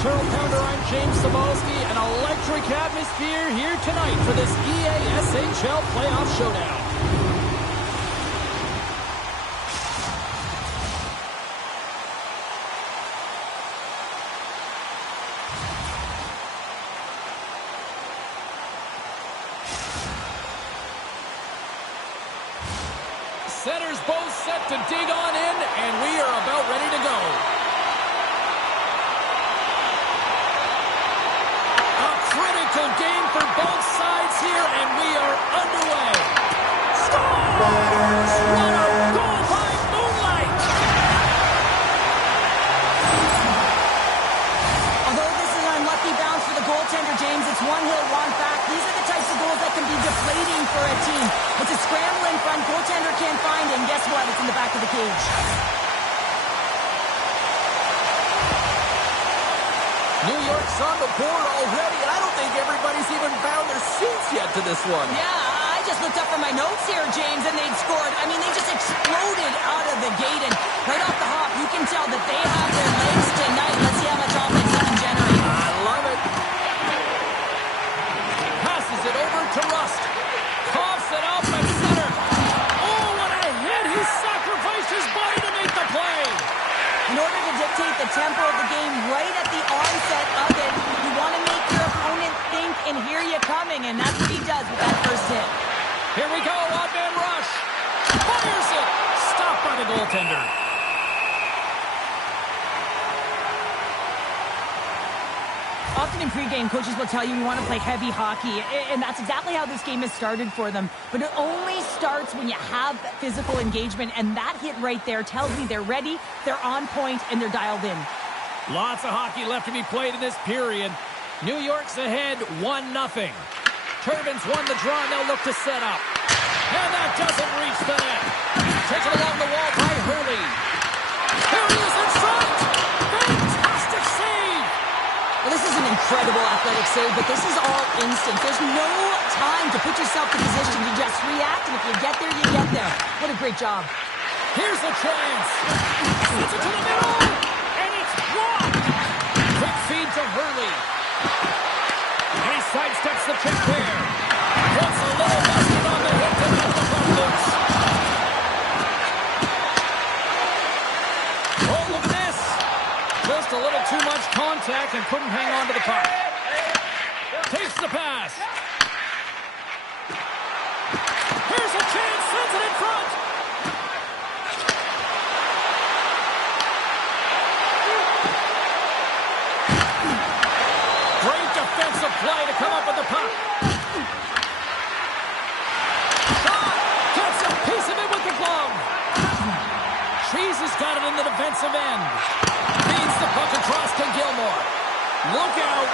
Cheryl Pounder, I'm James Cebulski. An electric atmosphere here tonight for this EASHL Playoff Showdown. Centers both set to dig on in, and we are about ready to go. A critical game for both sides here, and we are underway. Scores! What a goal by Moonlight! Although this is an unlucky bounce for the goaltender, James, it's one hit, one back. These are the types of goals that can be deflating for a team. It's a scramble in front, goaltender can't find it, and guess what? It's in the back of the cage. New York's on the board already, and I don't think everybody's even found their seats yet to this one. Yeah, I just looked up from my notes here, James, and they'd scored. I mean, they just exploded out of the gate, and right off the hop, you can tell that they have their legs tonight. Let's see how much offense they can generate. I love it. Passes it over to Rust. Coughs it up at center. Oh, what a hit! He sacrificed his body to make the play. In order to dictate the tempo of the game right at the onset of it, you want to make your opponent think and hear you coming, and that's what he does with that first hit. Here we go, odd-man rush. Fires it. Stopped by the goaltender. Often in pregame, coaches will tell you want to play heavy hockey, and that's exactly how this game has started for them. But it only starts when you have physical engagement, and that hit right there tells me they're ready, they're on point, and they're dialed in. Lots of hockey left to be played in this period. New York's ahead 1-0. Turbines won the draw, and they'll look to set up. And that doesn't reach the net. Taken along the wall by Hurley. Here he is in front. Fantastic save. Well, this is an incredible athletic save, but this is all instinct. There's no time to put yourself in position. You just react, and if you get there, you get there. What a great job. Here's the chance. Sends it to the middle, and it's blocked. Quick feed to Hurley. And he sidesteps the check there. Puts a little mustard on the hit to let the puck loose. Oh, look at this. Just a little too much contact and couldn't hang on to the puck. Takes the pass. Here's a chance. Sends it in front. Great defensive play to come up with the puck. Shot. Gets a piece of it with the glove. Cheese has got it in the defensive end. Feeds the puck across to Gilmore. Look out.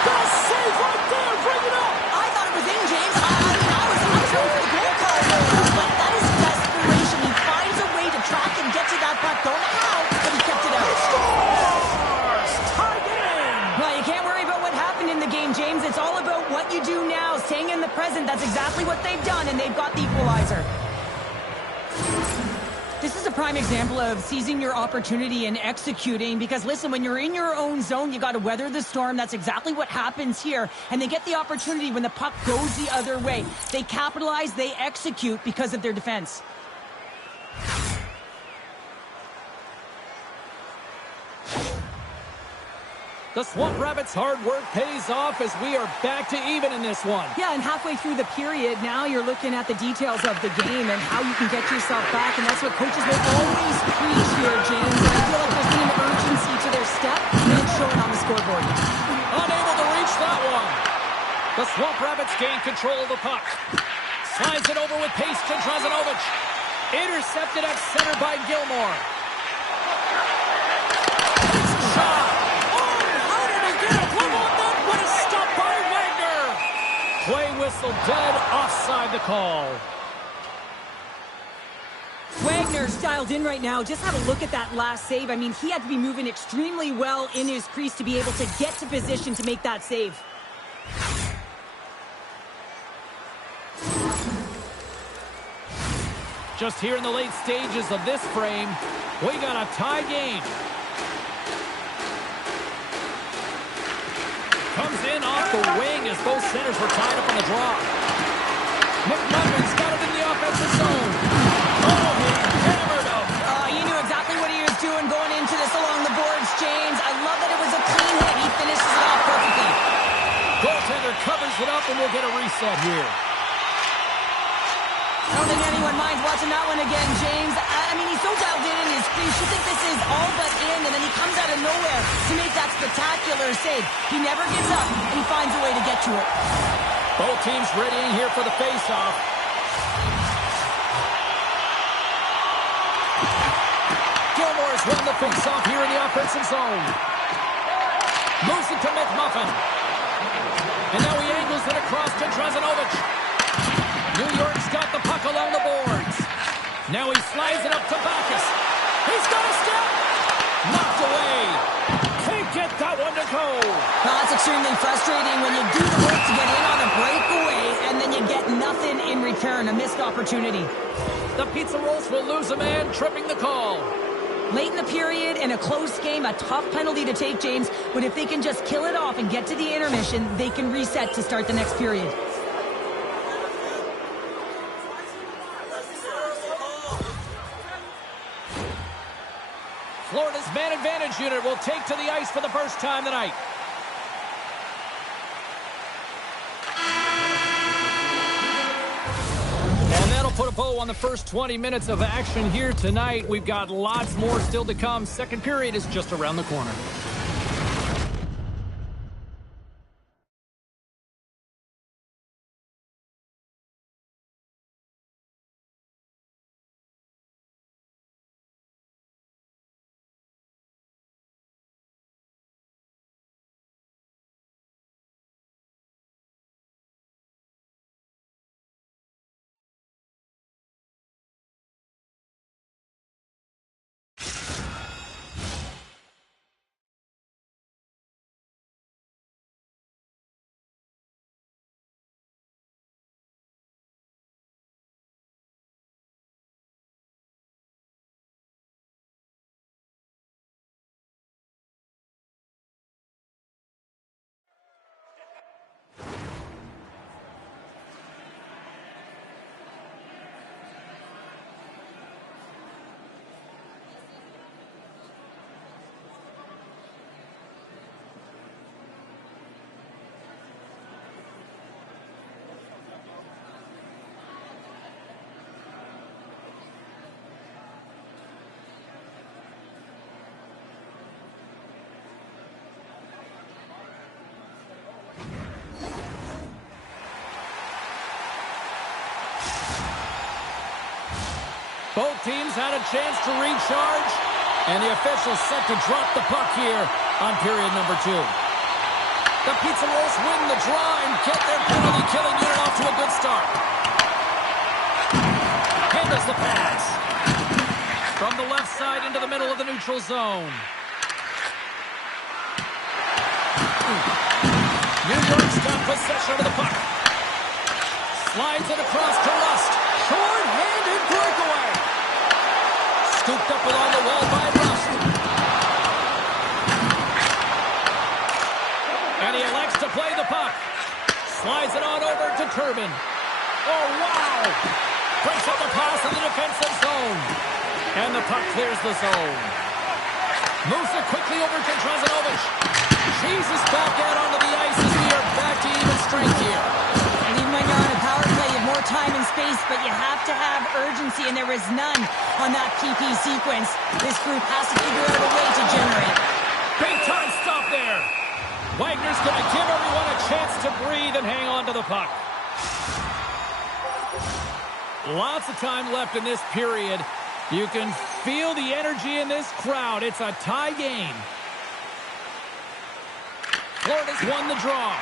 Best save right there. Bring it up. I thought it was in, James. I was ready for the goal call there. But that is desperation. He finds a way to track and get to that puck. Don't know how, but he kept it out. Scores! Tied in! Well, you can't worry about what happened in the game, James. It's all about what you do now, staying in the present. That's exactly what they've done, and they've got the equalizer. This is a prime example of seizing your opportunity and executing because, listen, when you're in your own zone, you got to weather the storm. That's exactly what happens here. And they get the opportunity when the puck goes the other way. They capitalize, they execute because of their defense. The Swamp Rabbits' hard work pays off as we are back to even in this one. Yeah, and halfway through the period, now you're looking at the details of the game and how you can get yourself back, and that's what coaches will always preach here, James. And I feel like there's been an urgency to their step, and it's showing on the scoreboard. Unable to reach that one. The Swamp Rabbits gain control of the puck. Slides it over with pace to Drazanovich. Intercepted at center by Gilmore. Takes a shot. Play whistle dead, offside the call. Wagner's dialed in right now. Just have a look at that last save. I mean, he had to be moving extremely well in his crease to be able to get to position to make that save. Just here in the late stages of this frame, we got a tie game. Comes in off the wing as both centers were tied up on the draw. McMuffin's got it in the offensive zone. Oh, he hammered him. You knew exactly what he was doing going into this along the boards, James. I love that it was a clean hit. He finishes it off perfectly. Goaltender covers it up, and we'll get a reset here. I don't think anyone minds watching that one again, James. I mean, he's so dialed in his crease. You think this is all but in, and then he comes out of nowhere to make that spectacular save. He never gives up, and he finds a way to get to it. Both teams readying here for the face-off. Gilmore's won the face-off here in the offensive zone. Moves it to McMuffin. And now he angles it across to Drazanovich. New York's got the puck along the boards. Now he slides it up to Backes. He's got a step. Knocked away. Can't get that one to go. Well, that's extremely frustrating when you do the work to get in on a breakaway and then you get nothing in return, a missed opportunity. The Pizza Rolls will lose a man, tripping the call. Late in the period, in a close game, a tough penalty to take, James. But if they can just kill it off and get to the intermission, they can reset to start the next period. Florida's man advantage unit will take to the ice for the first time tonight. And that'll put a bow on the first 20 minutes of action here tonight. We've got lots more still to come. Second period is just around the corner. Both teams had a chance to recharge, and the officials set to drop the puck here on period number 2. The Pizza Rolls win the draw and get their penalty-killing unit off to a good start. Handles the pass. From the left side into the middle of the neutral zone. New York's got possession of the puck. Slides it across to Rust. Short-handed breakaway. Scooped up along the wall by Rust. And he elects to play the puck. Slides it on over to Turbin. Oh, wow! Breaks up the pass in the defensive zone. And the puck clears the zone. Moves it quickly over to Drazanovich. Jesus back out onto the ice as we are back to even strength here. And even when you're on a power play, you have more time and space, but you have to have urgency, and there is none on that PP sequence. This group has to figure out a way to generate. Big time stop there. Wagner's going to give everyone a chance to breathe and hang on to the puck. Lots of time left in this period. You can feel the energy in this crowd. It's a tie game. Florida's won the draw.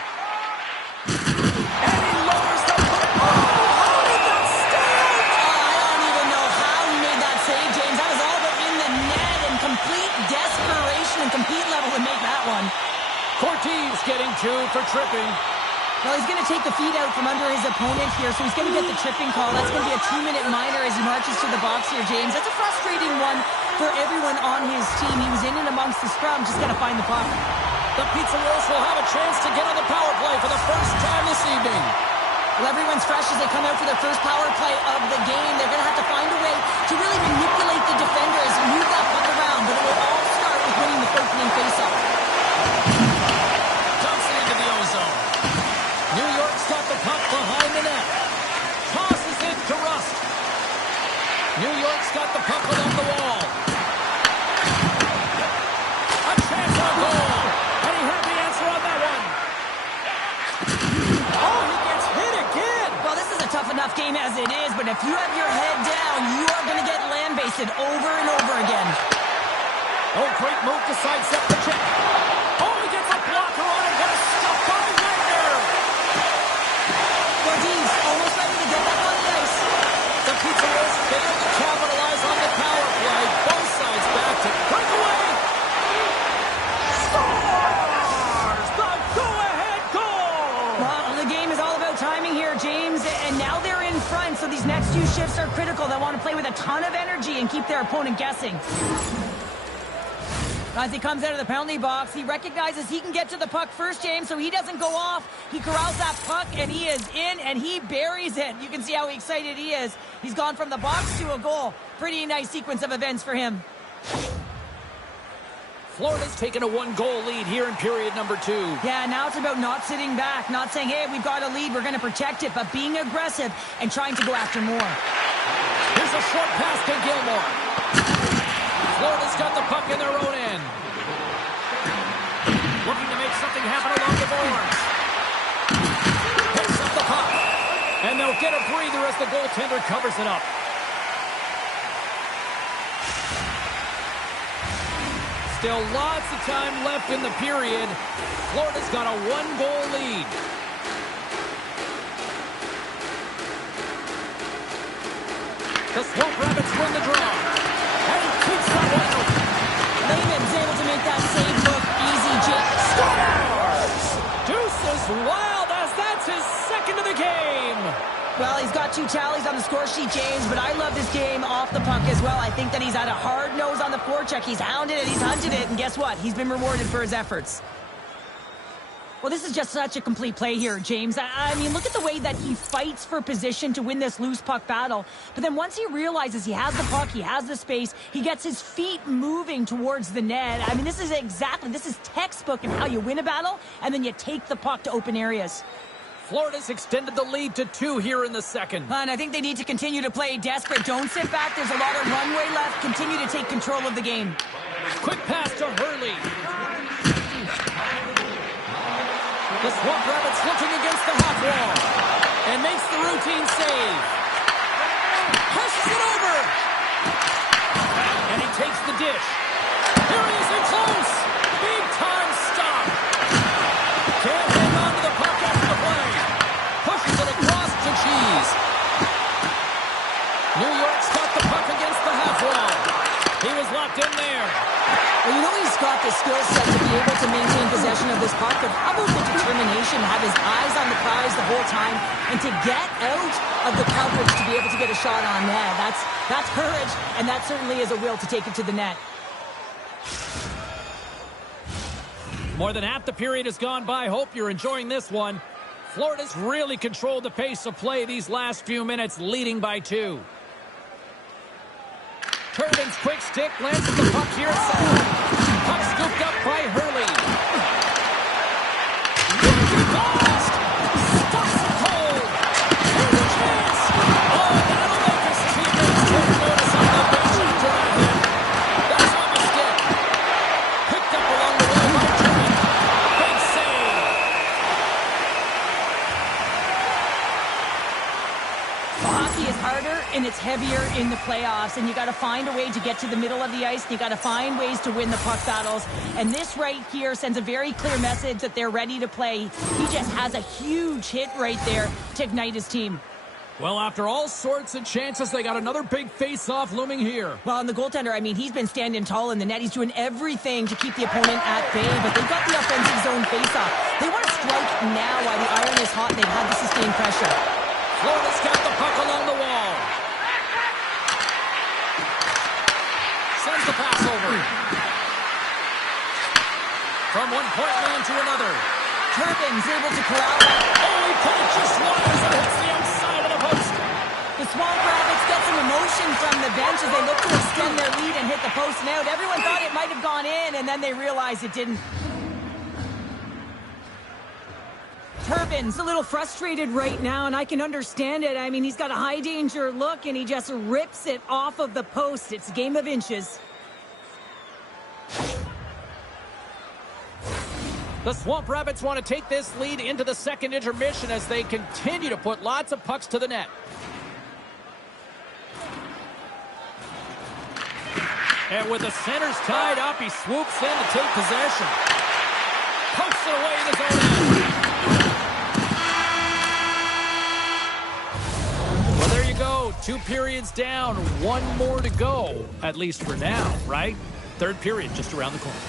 And he lowers the puck. Oh, how did that stand? I don't even know how he made that save, James. That was all but in the net and complete desperation and compete level to make that one. Cortez getting 2 for tripping. Well, he's going to take the feet out from under his opponent here, so he's going to get the tripping call. That's going to be a 2-minute minor as he marches to the box here, James. That's a frustrating one for everyone on his team. He was in and amongst the scrum, just got to find the puck. The Pizzaros will have a chance to get on the power play for the first time this evening. Well, everyone's fresh as they come out for their first power play of the game. They're going to have to find a way to really manipulate the defenders and move that puck around, but it will all start with winning the opening faceoff. Dumps it into the ozone. New York's got the puck behind the net. Tosses it to Rust. New York's got the puck along the wall. A chance for a goal. And he heard the answer on that one. Oh, he gets hit again. Well, this is a tough enough game as it is, but if you have your head down, you are going to get lambasted over and over again. Oh, great move to sidestep the check. Oh, he gets a blocker on it. What a stop by Wagner. Gordees almost ready to get back on the ice. The Pizzaros fail to capitalize on the power play. Both sides back to breakaway. Scores the go-ahead goal. Well, the game is all about timing here, James, and now they're in front, so these next few shifts are critical. They want to play with a ton of energy and keep their opponent guessing. As he comes out of the penalty box, he recognizes he can get to the puck first, James, so he doesn't go off. He corrals that puck, and he is in, and he buries it. You can see how excited he is. He's gone from the box to a goal. Pretty nice sequence of events for him. Florida's taken a one-goal lead here in period number 2. Yeah, now it's about not sitting back, not saying, hey, we've got a lead, we're going to protect it, but being aggressive and trying to go after more. Here's a short pass to Gilmore. Florida's got the puck in their own end. Looking to make something happen along the boards. Picks up the puck. And they'll get a breather as the goaltender covers it up. Still lots of time left in the period. Florida's got a one-goal lead. The Swamp Rabbits win the draw. And he keeps that one out. Lehman's able to make that save look easy, Jake. Scores! Deuces wild as that's his second of the game. Well, he's got 2 tallies on the score sheet, James, but I love this game off the puck as well. I think that he's had a hard nose on the forecheck. He's hounded it, he's hunted it, and guess what? He's been rewarded for his efforts. Well, this is just such a complete play here, James. I mean, look at the way that he fights for position to win this loose puck battle. But then once he realizes he has the puck, he has the space, he gets his feet moving towards the net. I mean, this is textbook in how you win a battle, and then you take the puck to open areas. Florida's extended the lead to 2 here in the second. And I think they need to continue to play desperate. Don't sit back. There's a lot of runway left. Continue to take control of the game. Quick pass to Hurley. The Swamp Rabbits looking against the half wall and makes the routine save. Pushes it over. And he takes the dish. Here he is in close. Big time stop. Can't hang on to the puck after the play. Pushes it across to Cheese. New York's got the puck against the half wall. He was locked in there. Well, you know he's got the skill set to be able to maintain possession of this puck, but how about the determination to have his eyes on the prize the whole time and to get out of the coverage to be able to get a shot on net? That's courage, and that certainly is a will to take it to the net. More than half the period has gone by. Hope you're enjoying this one. Florida's really controlled the pace of play these last few minutes, leading by 2. Turbin's quick stick lands at the puck here at center. Puck scooped up by Hurley. Lost! Stops it cold! Here's a chance! Oh, that'll make his teammates take notice on the bench after that hit. That's on the stick. Picked up along the wall by Turbin. Big save! Hockey is harder and it's heavier in the playoffs, and you got to find a way to get to the middle of the ice, and you got to find ways to win the puck battles, and this right here sends a very clear message that they're ready to play. He just has a huge hit right there to ignite his team. Well, after all sorts of chances, they got another big face-off looming here. Well, and the goaltender, I mean, he's been standing tall in the net. He's doing everything to keep the opponent at bay, but they've got the offensive zone face-off. They want to strike now while the iron is hot, and they've had to sustain pressure. Florida's got the puck along the wall. Sends the pass over. From one point man to another. Turbin's able to corral that. Oh, he put it just wide as it hits the outside of the post. The Swamp Rabbits get some emotion from the bench as they look to extend their lead and hit the post and out. Everyone thought it might have gone in, and then they realized it didn't. Turbin's a little frustrated right now, and I can understand it. I mean, he's got a high-danger look, and he just rips it off of the post. It's a game of inches. The Swamp Rabbits want to take this lead into the second intermission as they continue to put lots of pucks to the net. And with the centers tied up, he swoops in to take possession. Pokes it away in his own end. Well, there you go. 2 periods down, 1 more to go, at least for now, right? Third period just around the corner.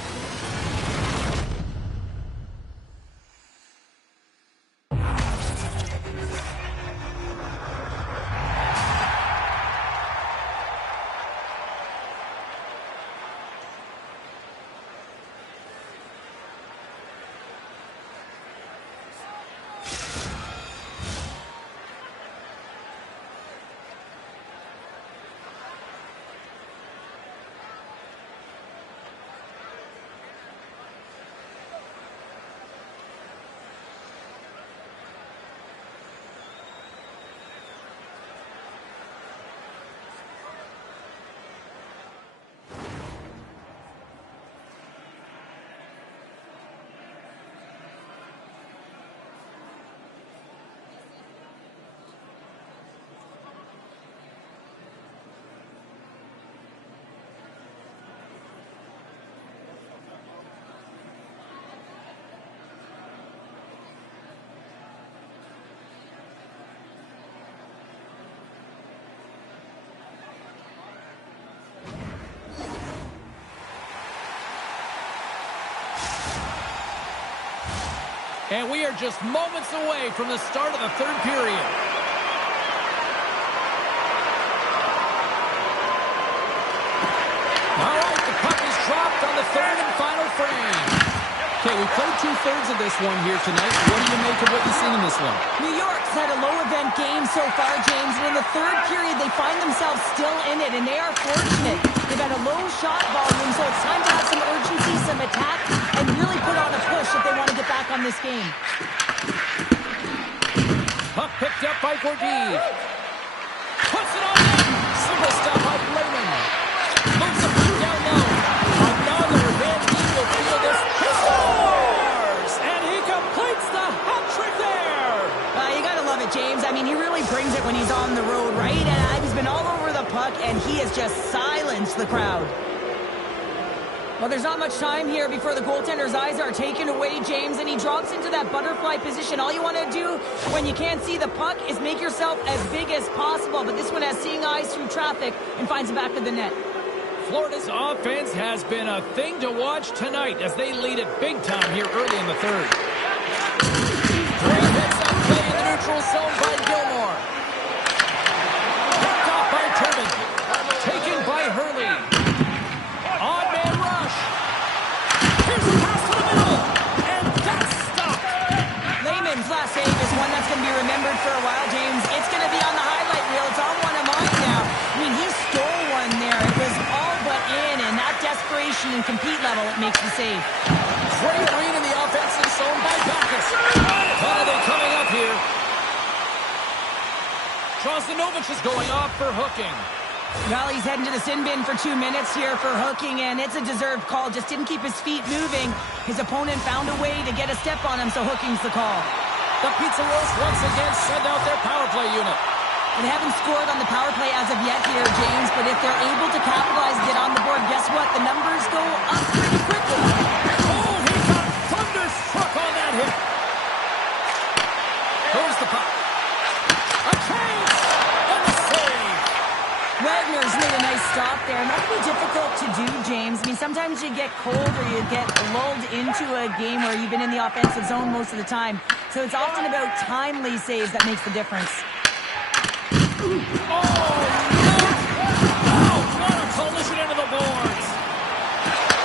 And we are just moments away from the start of the third period. All right, the puck is dropped on the third and final frame. Okay, we played 2/3 of this one here tonight. What do you make of what you've seen in this one? New York's had a low-event game so far, James, and in the third period, they find themselves still in it, and they are fortunate. They've had a low shot volume, so it's time to have some urgency, some attack, and really put on a push if they want to get back on this game. Puck picked up by Gordeev. Puts it on net. Simple stop by Blayman. Moves the puck down low. Another hit. He will feel this. He scores! And he completes the hat trick there. You gotta love it, James. I mean, he really brings it when he's on the road, right? And he's been all over the puck, and he has just silenced the crowd. Well, there's not much time here before the goaltender's eyes are taken away, James, and he drops into that butterfly position. All you want to do when you can't see the puck is make yourself as big as possible, but this one has seeing eyes through traffic and finds the back of the net. Florida's offense has been a thing to watch tonight as they lead it big time here early in the third. Great hits up play in the neutral zone by Gilmore. Picked off by Turbin. Taken by Hurley. Odd man rush. Here's a pass to the middle. And that's stopped. Layman's last save is one that's going to be remembered for a while, James. It's going to be on the highlight reel. It's on one of mine now. I mean, he stole one there. It was all but in, and that desperation and compete level, it makes the save. Great read in the offensive zone by Backus. Penalty coming up here. Trostanovich is going off for hooking. Well, he's heading to the sin bin for 2 minutes here for hooking, and it's a deserved call. Just didn't keep his feet moving. His opponent found a way to get a step on him, so hooking's the call. The Pizza Rolls once again send out their power play unit. They haven't scored on the power play as of yet here, James, but if they're able to capitalize and get on the board, guess what? The numbers go up pretty quickly. Oh, he got thunderstruck on that hit. Here's the puck. A chance! And the save! Wagner's made a nice stop there. Not be difficult to do, James. I mean, sometimes you get cold or you get lulled into a game where you've been in the offensive zone most of the time. So it's often about timely saves that makes the difference. Oh, no! Oh, what a collision into the boards!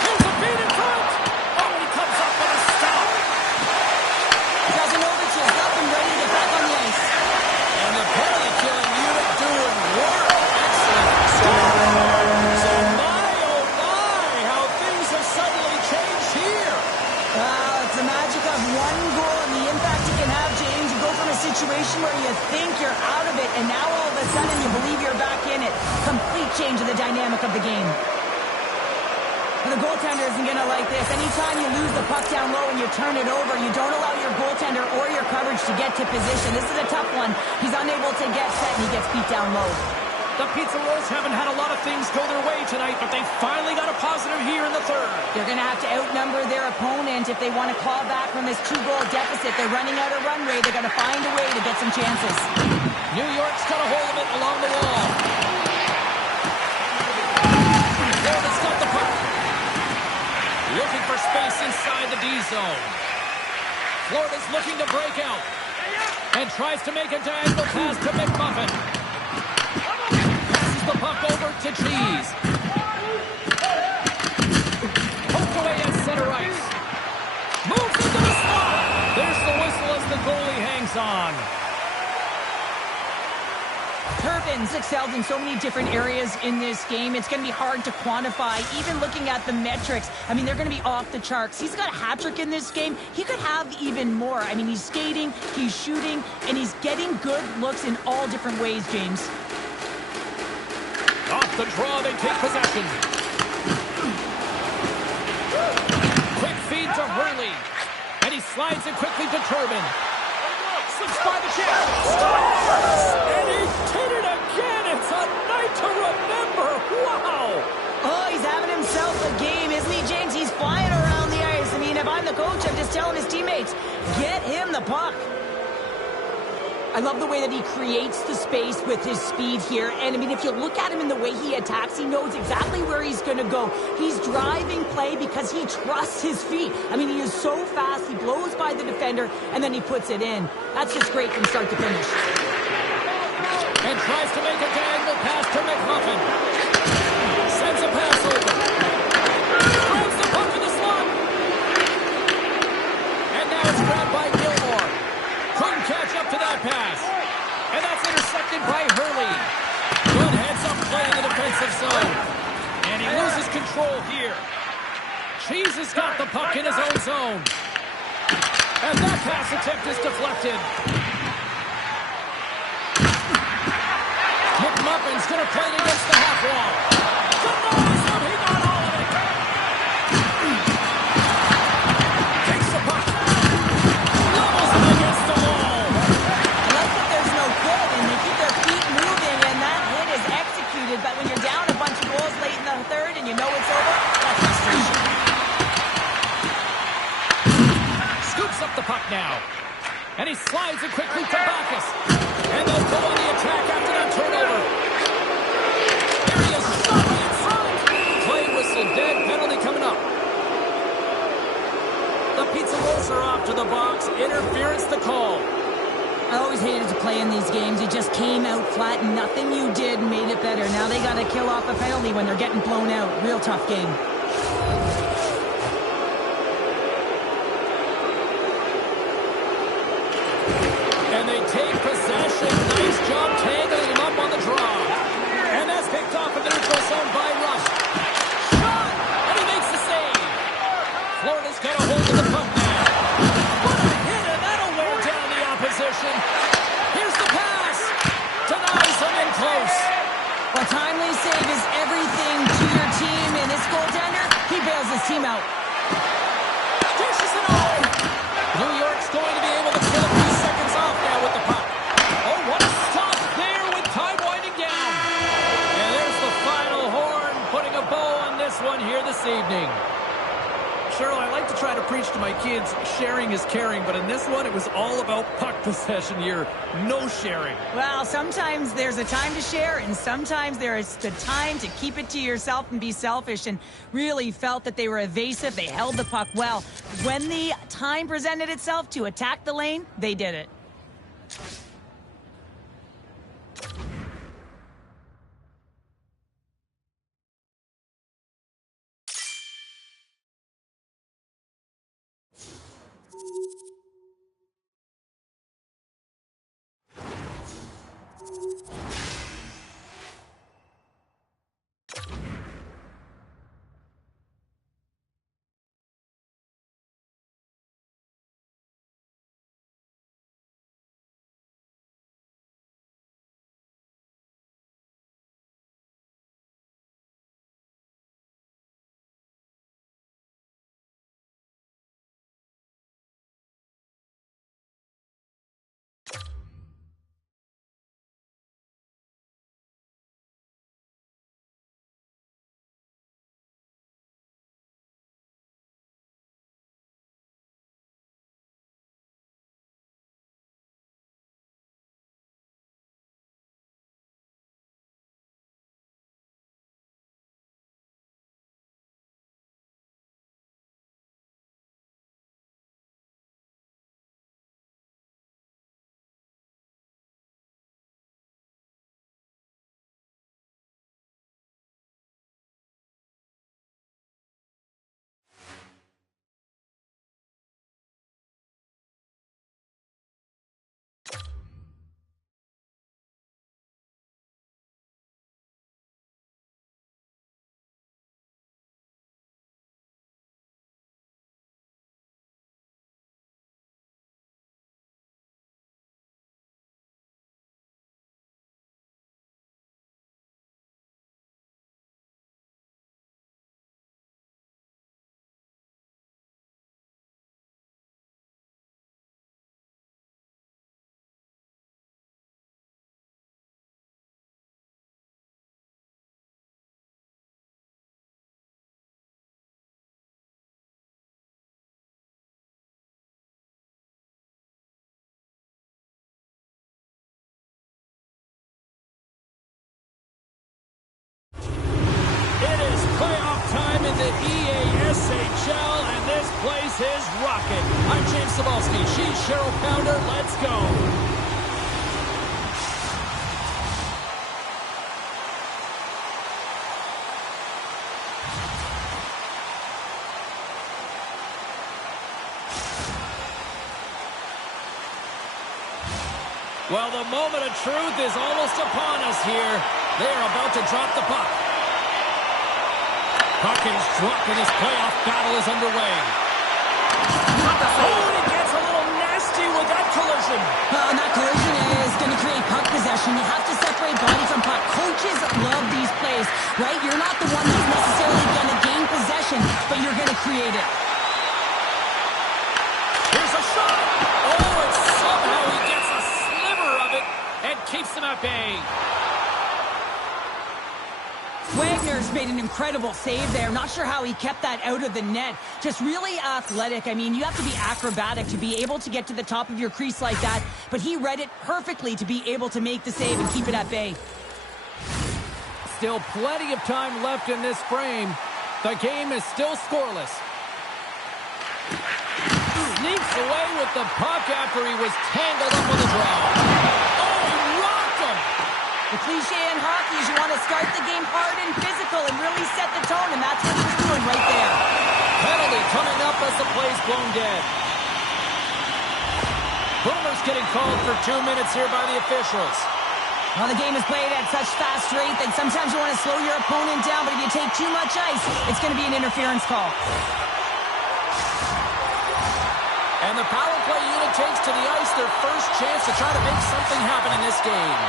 Here's the feed in front! Oh, he comes up the magic of one goal and the impact it can have, James. You go from a situation where you think you're out of it, and now all of a sudden you believe you're back in it. Complete change of the dynamic of the game. The goaltender isn't going to like this. Anytime you lose the puck down low and you turn it over, you don't allow your goaltender or your coverage to get to position. This is a tough one. He's unable to get set, and he gets beat down low. The Pizza Rolls haven't had a lot of things go their way tonight, but they finally got a positive here in the third. They're going to have to outnumber their opponent if they want to claw back from this 2-goal deficit. They're running out of runway. They're going to find a way to get some chances. New York's got a hold of it along the wall. Florida's got the puck. Looking for space inside the D zone. Florida's looking to break out. And tries to make a diagonal pass to McMuffin. Passes the puck over to Cheese. Poked away at center ice. Moves into the slot. There's the whistle as the goalie hangs on. Turbins excelled in so many different areas in this game. It's going to be hard to quantify, even looking at the metrics. I mean, they're going to be off the charts. He's got a hat trick in this game. He could have even more. I mean, he's skating, he's shooting, and he's getting good looks in all different ways, James. Off the draw, they take possession. Quick feed to Hurley. And he slides it quickly to Turbin. Slips by the chest. Scores! And he did it again. It's a night to remember. Wow! Oh, he's having himself a game, isn't he, James? He's flying around the ice. I mean, if I'm the coach, I'm just telling his teammates, get him the puck. I love the way that he creates the space with his speed here. And, I mean, if you look at him in the way he attacks, he knows exactly where he's going to go. He's driving play because he trusts his feet. I mean, he is so fast. He blows by the defender, and then he puts it in. That's just great from start to finish. And tries to make a diagonal pass to McMuffin. Sends a pass over. Throws the puck in the slot. And now it's grabbed by Gilmore. Couldn't catch up to that pass. And that's intercepted by Hurley. Good heads-up play in the defensive zone. And he loses control here. Cheese has got the puck in his own zone. And that pass attempt is deflected. McMuffin's going to play it against the half wall. Denies him. He got all of it. Takes the puck. Levels him against the wall. I like that there's no good, and they keep their feet moving, and that hit is executed. But when you're down a bunch of goals late in the third and you know it's over, that's frustration. Scoops up the puck now. And he slides it quickly to Bacchus. And they'll go on the attack after that turnover. Here he is, shot in front. Play whistle, dead penalty coming up. The Pizza Rolls are off to the box. Interference the call. I always hated to play in these games. You just came out flat, and nothing you did made it better. Now they got to kill off a penalty when they're getting blown out. Real tough game. And they take possession. Nice job tangling him up on the draw. And that's picked off in the neutral zone by Rush. Shot! And he makes the save. Florida's got a hold of the puck now. What a hit, and that'll wear down the opposition. Here's the pass. Denies him in close. Well, timely save is everything to your team, and this goaltender, he bails his team out. Dishes it all. New York's going to be able to kill a few seconds off now with the puck. Oh, what a stop there with time winding down. And there's the final horn, putting a bow on this one here this evening. Cheryl, I like to try to preach to my kids, sharing is caring, but in this one, it was all about puck possession here. No sharing. Well, sometimes there's a time to share, and sometimes there is the time to keep it to yourself and be selfish, and really felt that they were evasive. They held the puck well. When the time presented itself to attack the lane, they did it. bombshell, and this place is rocking. I'm James Cebulski. She's Cheryl Pounder. Let's go. Well, the moment of truth is almost upon us here. They are about to drop the puck. Puck is dropped and this playoff battle is underway. Oh, and he gets a little nasty with that collision. And that collision is going to create puck possession. You have to separate body from puck. Coaches love these plays, right? You're not the one that's necessarily going to gain possession, but you're going to create it. Here's a shot. Oh, and somehow he gets a sliver of it and keeps them at bay. Wagner's made an incredible save there. Not sure how he kept that out of the net. Just really athletic. I mean, you have to be acrobatic to be able to get to the top of your crease like that. But he read it perfectly to be able to make the save and keep it at bay. Still plenty of time left in this frame. The game is still scoreless. Sneaks away with the puck after he was tangled up with the draw. Oh, he rocked him! The cliche in hockey is you want to start the game hard and physical and really set the tone, and that's what he was doing right there. Penalty coming up as the play's blown dead. Boomer's getting called for 2 minutes here by the officials. Well, the game is played at such fast rate that sometimes you want to slow your opponent down, but if you take too much ice, it's going to be an interference call. And the power play unit takes to the ice their first chance to try to make something happen in this game.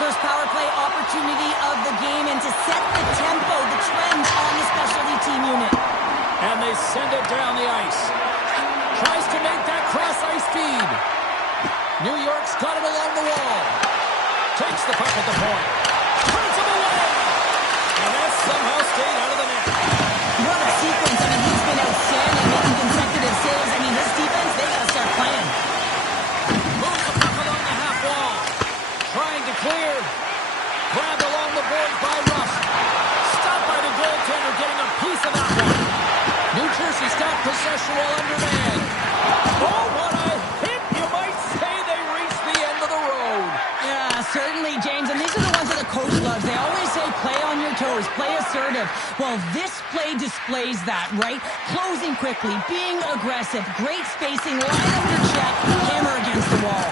First power play opportunity of the game, and to set the tempo, the trend on the specialty team unit. And they send it down the ice. Tries to make that cross-ice feed. New York's got it along the wall. Takes the puck at the point. Turns him away. And that somehow stayed out of the net. What a sequence. I mean, he's been outstanding, making consecutive saves. I mean, this defense, they got to start playing. Moves the puck along the half wall. Trying to clear. Grabbed along the boards by Russ. Stopped by the goaltender, getting a piece of that one. New Jersey's got possession while undermanned. Oh, what a hit! You might say they reached the end of the road. Yeah, certainly, James. And these are the ones that the coach loves. They always say play on your toes, play assertive. Well, this play displays that, right? Closing quickly, being aggressive, great spacing, line under check, hammer against the wall.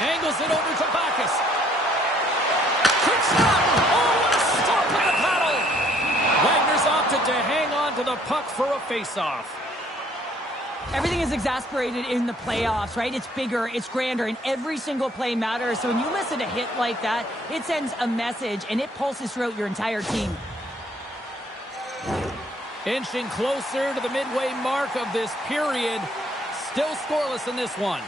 Angles it over to Bacchus. Quick stop! Oh, what a stop with the paddle! Wagner's opted to hang on to the puck for a face-off. Everything is exasperated in the playoffs, right? It's bigger, it's grander, and every single play matters. So when you listen to a hit like that, it sends a message, and it pulses throughout your entire team. Inching closer to the midway mark of this period. Still scoreless in this one.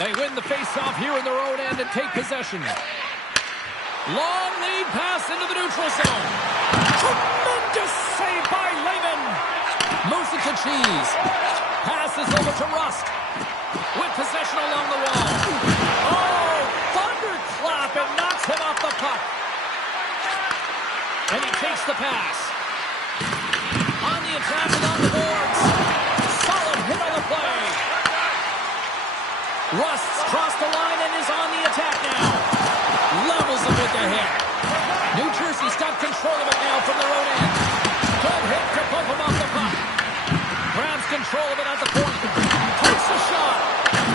They win the face-off here in their own end and take possession. Long lead pass into the neutral zone. Tremendous save by Lehman. Moves it to Cheese. Passes over to Rust. With possession along the wall. Oh, thunderclap and knocks him off the puck. And he takes the pass. On the attack and on the boards. Solid hit on the play. Rust's crossed the line and is on the attack now. Levels him with the hit. New Jersey's got control of it now from their own end. Good hit to bump him off the puck. Grabs control of it at the point. Takes a shot.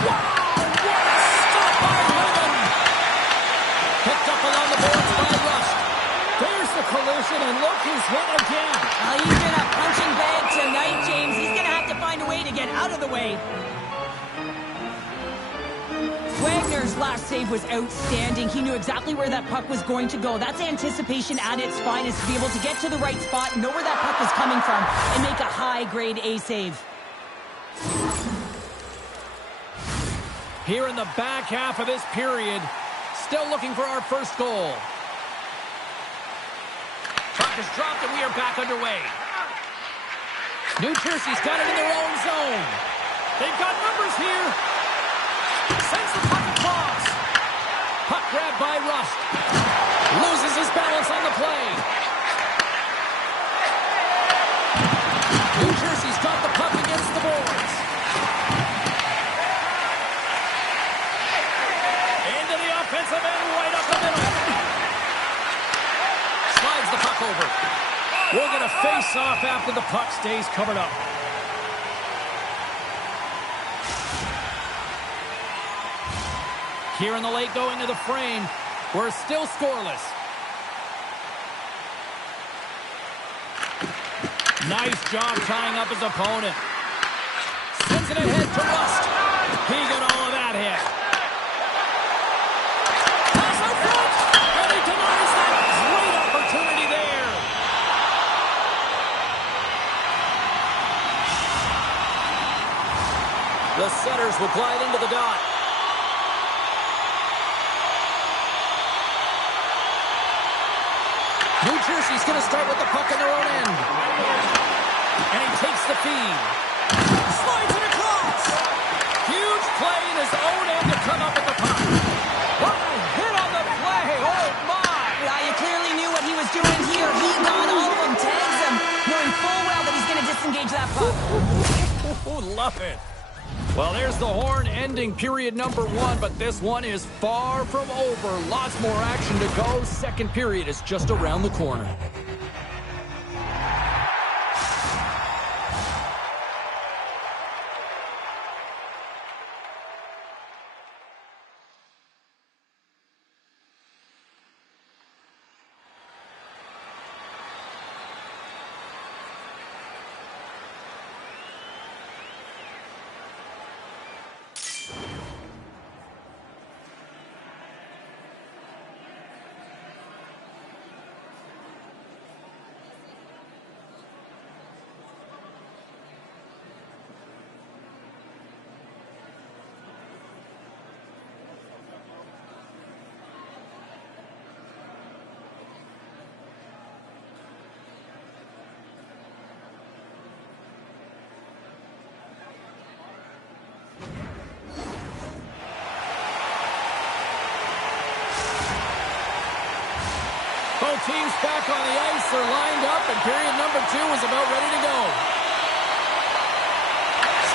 Wow! What a stop by Lehman. Picked up along the boards by Rust. There's the collision, and look who's hit again. He's in a punching bag tonight, James. He's going to have to find a way to get out of the way. Wagner's last save was outstanding. He knew exactly where that puck was going to go. That's anticipation at its finest, to be able to get to the right spot, know where that puck is coming from, and make a high-grade A save. Here in the back half of this period, still looking for our first goal. Puck is dropped and we are back underway. New Jersey's got it in their own zone. They've got numbers here. Sends the puck across. Puck grabbed by Rust. Loses his balance on the play. face-off after the puck stays covered up. Here in the late going to the frame. We're still scoreless. Nice job tying up his opponent. Sends it ahead to Rust. He got all of that hit. Pass out front. And he denies that. Great opportunity there. The setters will glide into the dot. New Jersey's going to start with the puck in their own end. And he takes the feed. Slides it across. Huge play in his own end to come up with the puck. What a hit on the play. Oh, my. Yeah, you clearly knew what he was doing here. He got all of them, tags them, knowing full well that he's going to disengage that puck. Love it. Well, there's the horn ending period number 1, but this one is far from over. Lots more action to go. Second period is just around the corner. Both teams back on the ice. They're lined up, and period number 2 is about ready to go.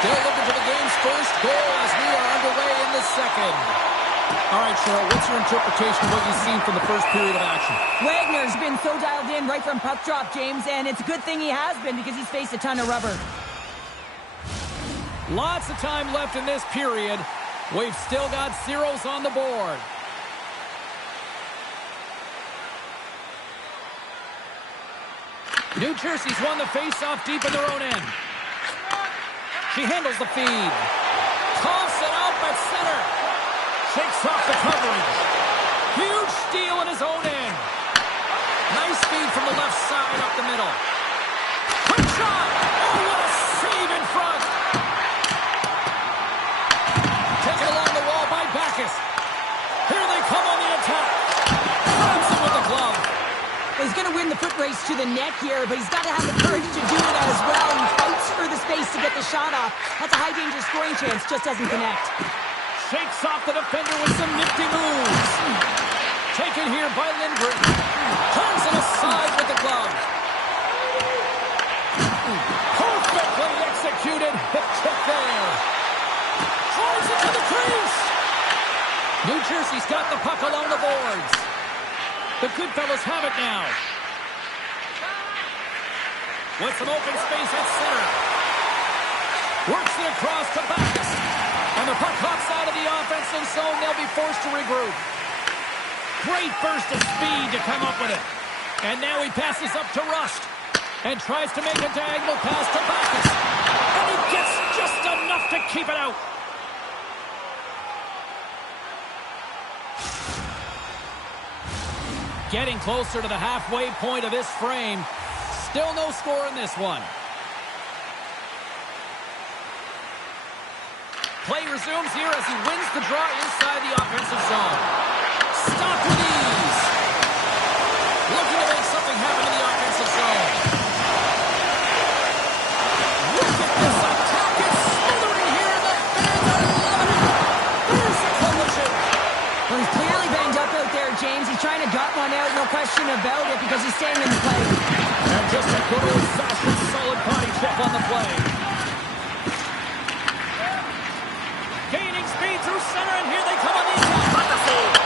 Still looking for the game's first goal as we are underway in the second. All right, Cheryl, what's your interpretation of what you've seen from the first period of action? Wagner's been so dialed in right from puck drop, James, and it's a good thing he has been because he's faced a ton of rubber. Lots of time left in this period. We've still got zeros on the board. New Jersey's won the face-off deep in their own end. She handles the feed. Toss it out at center. Shakes off the coverage. Huge steal in his own end. Nice feed from the left side up the middle. Quick shot. Oh, what a save in front. Taken along the wall by Backes. Here they come on the attack. Grabs him with the glove. He's going to win the foot race to the net here, but he's got to have the courage to do it as well. He fights for the space to get the shot off. That's a high-danger scoring chance, just doesn't connect. Shakes off the defender with some nifty moves. Taken here by Lindgren. Turns it aside with the glove. Perfectly executed. Hip check there. Drives it to the crease. New Jersey's got the puck along the boards. The Goodfellas have it now. With some open space at center. Works it across to Backes. And the puck hops out of the offensive zone. They'll be forced to regroup. Great burst of speed to come up with it. And now he passes up to Rust. And tries to make a diagonal pass to Backes. And he gets just enough to keep it out. Getting closer to the halfway point of this frame. Still no score in this one. Play resumes here as he wins the draw inside the offensive zone. Stopped with ease. Looking to make something happen in the offensive zone. Look at this attack. It's smothering here. The fans are loving it. There's the collision. Well, he's clearly banged up out there, James. He's trying to gut one out, no question about it, because he's staying in the play. And just a good old-fashioned solid body check on the play. Gaining speed through center, and here they come on the attack.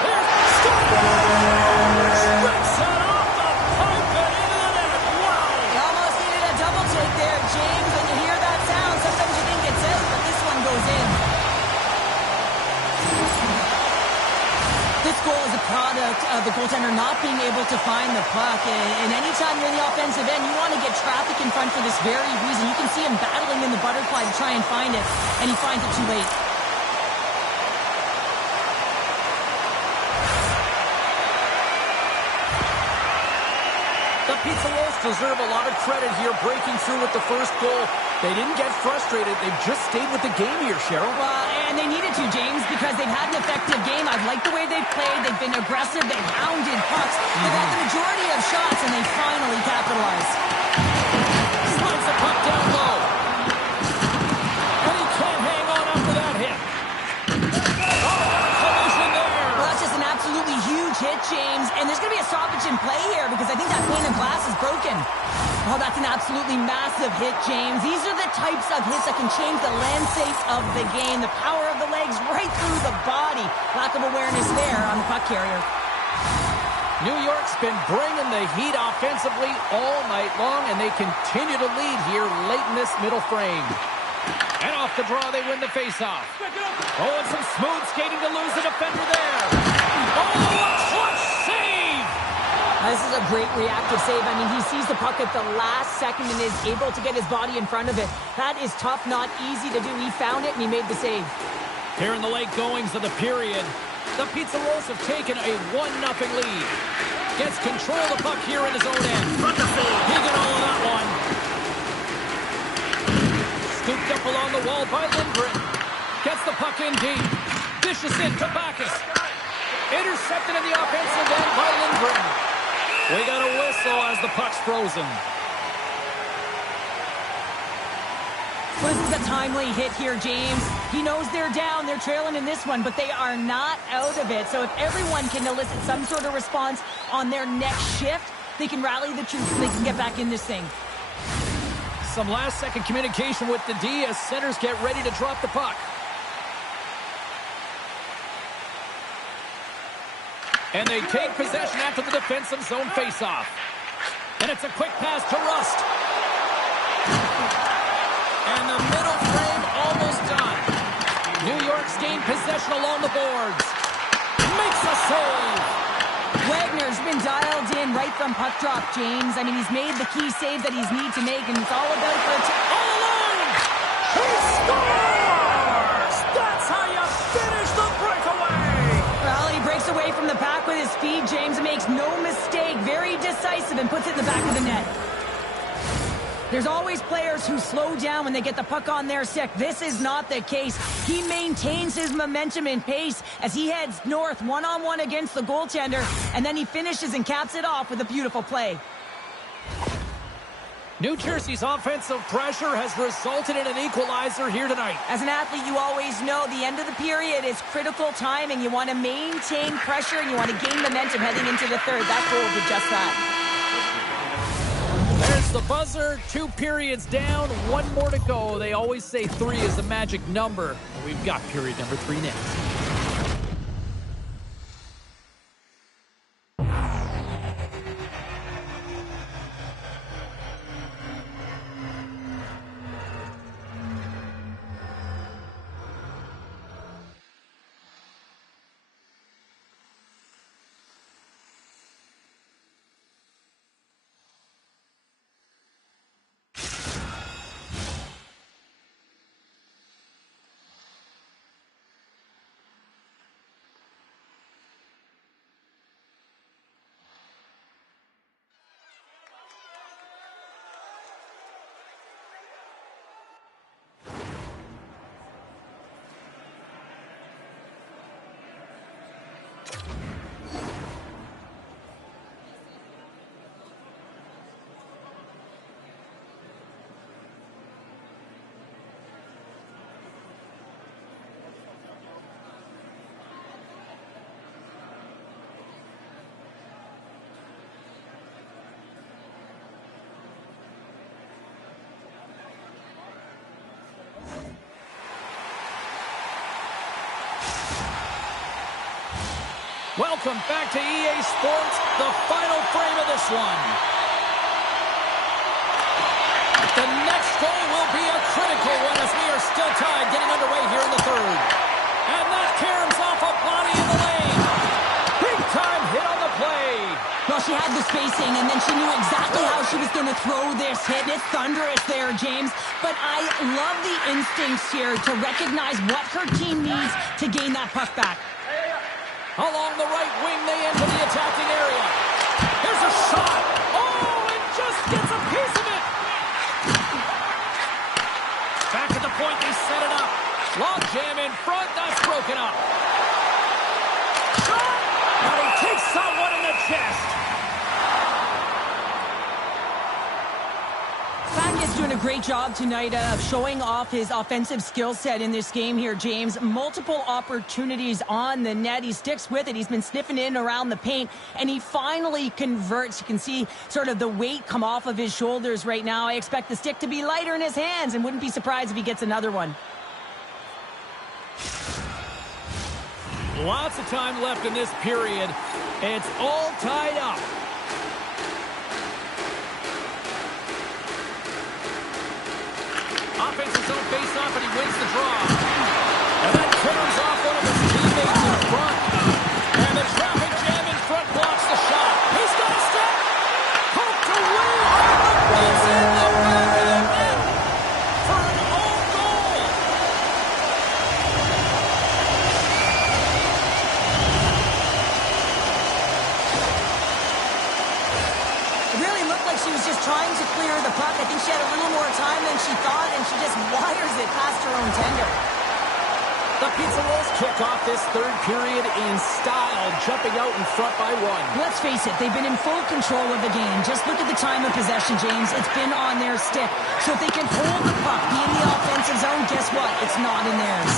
Here's Stone. Rips it off the pipe and into the net. Wow. He almost goaltender not being able to find the puck. And anytime you're in the offensive end, you want to get traffic in front for this very reason. You can see him battling in the butterfly to try and find it, and he finds it too late. The Pizza Rolls deserve a lot of credit here, breaking through with the first goal. They didn't get frustrated. They just stayed with the game here, Cheryl. Well, and they needed to, James, because they've had an effective game. I've liked the way they've played. They've been aggressive. They've hounded pucks. They've had the majority of shots, and they finally capitalized. Slides the puck down low. And he can't hang on after that hit. Collision there. Well, that's just an absolutely huge hit, James. And there's going to be a stoppage in play here because I think that pane of glass is broken. Oh, that's an absolutely massive hit, James. These are the types of hits that can change the landscape of the game. The power of the legs right through the body. Lack of awareness there on the puck carrier. New York's been bringing the heat offensively all night long, and they continue to lead here late in this middle frame. And off the draw, they win the faceoff. Oh, and some smooth skating to lose the defender there. Oh, a clutch save! This is a great reactive save. I mean, he sees the puck at the last second and is able to get his body in front of it. That is tough, not easy to do. He found it, and he made the save. Here in the late goings of the period, the Pizza Rolls have taken a 1-0 lead. Gets control of the puck here in his own end. He got all of that one. Scooped up along the wall by Lindgren. Gets the puck in deep. Dishes in to Backes. Intercepted in the offensive end by Lindgren. We got a whistle as the puck's frozen. Well, this is a timely hit here, James. He knows they're down, they're trailing in this one, but they are not out of it. So if everyone can elicit some sort of response on their next shift, they can rally the troops and they can get back in this thing. Some last-second communication with the D as centers get ready to drop the puck. And they take possession after the defensive zone faceoff. And it's a quick pass to Rust. And the middle frame almost done. New York's gained possession along the boards. Makes a save. Wagner's been dialed in right from puck drop, James. I mean, he's made the key save that he's need to make, and it's all about for all alone. He scores! That's how you finish the breakaway. Well, he breaks away from the pack with his speed, James, and makes no mistake. Very decisive and puts it in the back of the net. There's always players who slow down when they get the puck on their stick. This is not the case. He maintains his momentum and pace as he heads north one-on-one against the goaltender, and then he finishes and caps it off with a beautiful play. New Jersey's offensive pressure has resulted in an equalizer here tonight. As an athlete, you always know the end of the period is critical time, and you want to maintain pressure, and you want to gain momentum heading into the third. That goal did just that. There's the buzzer. 2 periods down, 1 more to go. They always say 3 is the magic number. We've got period number 3 next. Welcome back to EA Sports, the final frame of this one. The next goal will be a critical one as we are still tied, getting underway here in the third. And that caroms off a body in the lane. Big time hit on the play. had the spacing, and then she knew exactly how she was going to throw this hit. It's thunderous there, James. But I love the instincts here to recognize what her team needs to gain that puck back. Along the right wing, they enter the attacking area. Here's a shot. Oh, it just gets a piece of it. Back at the point, they set it up. Long jam in front, that's broken up. Shot! And he takes someone in the chest. Is doing a great job tonight of showing off his offensive skill set in this game here, James. Multiple opportunities on the net. He sticks with it. He's been sniffing in around the paint, and he finally converts. You can see sort of the weight come off of his shoulders right now. I expect the stick to be lighter in his hands, and wouldn't be surprised if he gets another one. Lots of time left in this period. It's all tied up. Offensive zone face-off, and he wins the draw. And that turns off one of his teammates in front. And the traffic jam in front blocks the shot. He's got a step. Poked away. It's in the back of the net for an own goal. It really looked like she was just trying to clear the puck. I think she had a little more time than she thought, and she just wires it past her own tender. The Pizza Rolls kick off this third period in style, jumping out in front by one. Let's face it, they've been in full control of the game. Just look at the time of possession, James. It's been on their stick. So if they can hold the puck, be in the offensive zone, guess what? It's not in theirs.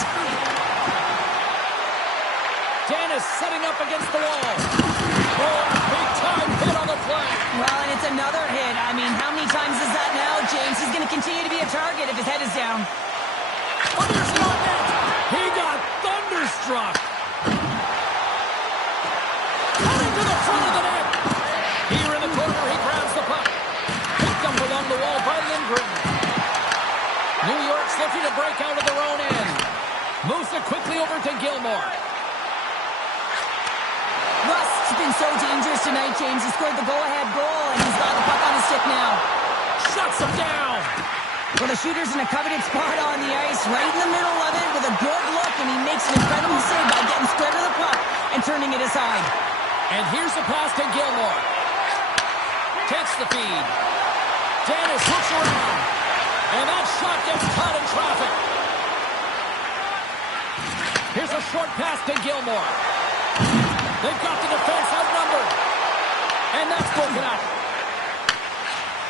Dennis setting up against the wall. Oh, big time hit on the play. Well, and it's another hit. I mean, how many times is that now, James? He's going to continue to be a target if his head is down. Anderson on net. He got thunderstruck. Coming to the front of the net. Here in the corner, he grabs the puck. Picked up along the wall by Lindgren. New York's looking to break out of their own end. Moves it quickly over to Gilmore. Rust's been so dangerous tonight, James. He scored the go-ahead goal, and he's got the puck on his stick now. Shuts him down. Well, the shooter's in a coveted spot on the ice, right in the middle of it with a good look, and he makes an incredible save by getting square to the puck and turning it aside. And here's the pass to Gilmore. Takes the feed. Dennis hooks around. And that shot gets caught in traffic. Here's a short pass to Gilmore. They've got the defense outnumbered. And that's broken up.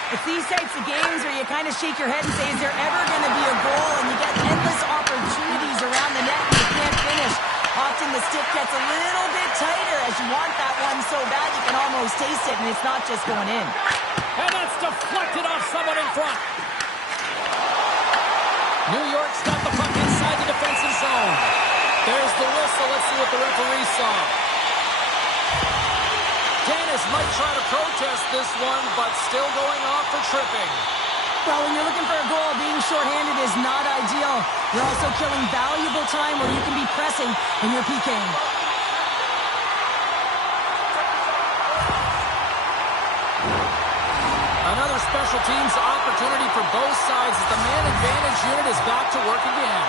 It's these types of games where you kind of shake your head and say, is there ever going to be a goal? And you get endless opportunities around the net and you can't finish. Often the stick gets a little bit tighter as you want that one so bad you can almost taste it, and it's not just going in. And that's deflected off someone in front. New York's got the puck inside the defensive zone. There's the whistle. Let's see what the referee saw. Dennis might try to protest this one, but still going off for tripping. Well, when you're looking for a goal, being shorthanded is not ideal. You're also killing valuable time where you can be pressing when you're PKing. Another special teams opportunity for both sides as the man advantage unit is back to work again.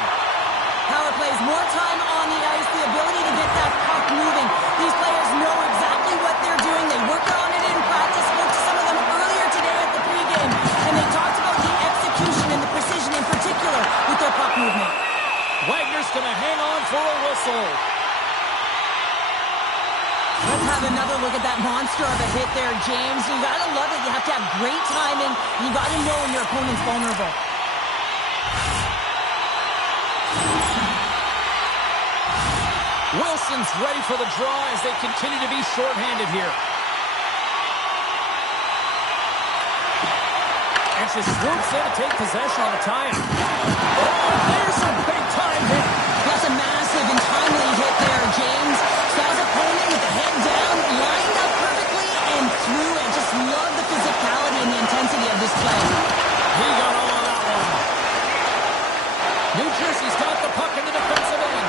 Power plays, more time on the ice, the ability to get that puck moving. These players know exactly what they're doing. They work on it in practice. Spoke to some of them earlier today at the pregame, and they talked about the execution and the precision in particular with their puck movement. Wagner's going to hang on for a whistle. Let's have another look at that monster of a hit there, James. You got to love it. You have to have great timing. You got to know when your opponent's vulnerable. Wilson's ready for the draw as they continue to be shorthanded here. And she swoops in to take possession on a tie-up. Oh, there's a big-time hit. That's a massive and timely hit there, James. Styles opponent with the head down, lined up perfectly, and through. I just love the physicality and the intensity of this play. He got all on that one. New Jersey's got the puck in the defensive end.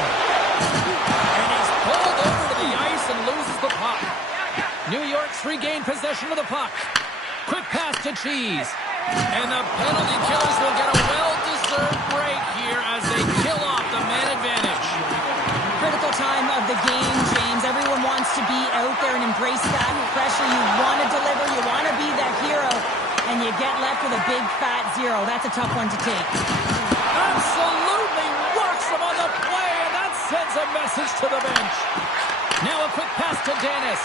And he's pulled over to the ice and loses the puck. New York's Bucks regain possession of the puck. Quick pass to Cheese. And the penalty killers will get a well-deserved break here as they kill off the man advantage. Critical time of the game, James. Everyone wants to be out there and embrace that pressure. You want to deliver. You want to be that hero. And you get left with a big, fat zero. That's a tough one to take. Absolutely rocks him on the play, and that sends a message to the bench. Now a quick pass to Dennis.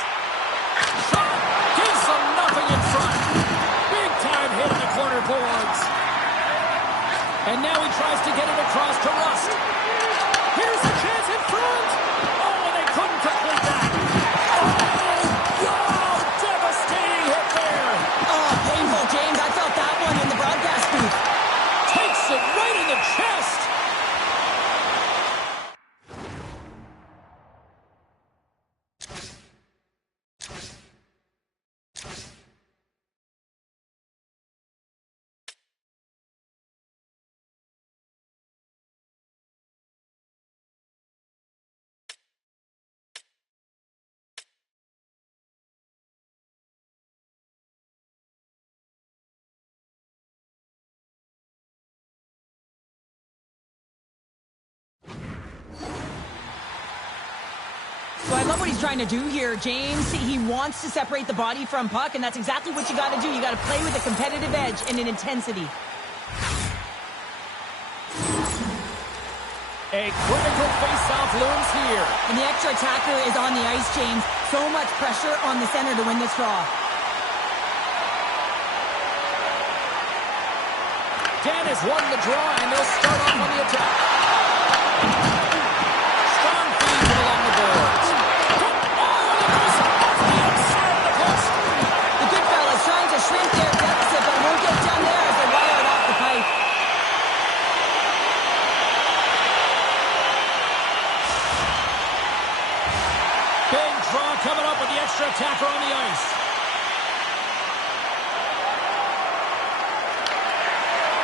Shot gives them nothing in front. Big time hit in the corner boards. And now he tries to get it across to Rust. Here's the chance in front. Oh, and they couldn't complete that. Oh, devastating hit there. Oh, painful, James. I felt that one in the broadcast booth. Takes it right in the chest. So I love what he's trying to do here, James. He wants to separate the body from puck, and that's exactly what you got to do. You got to play with a competitive edge and an intensity. A critical face-off looms here. And the extra attacker is on the ice, James. So much pressure on the center to win this draw. Dennis won the draw, and they'll start off on the attack. Strong feeds it along the boards. Oh, and it goes off the outside of the post. The good fellas trying to shrink their deficit, but won't get done there as they wire it off the pipe. Big draw coming up with the extra attacker on the ice.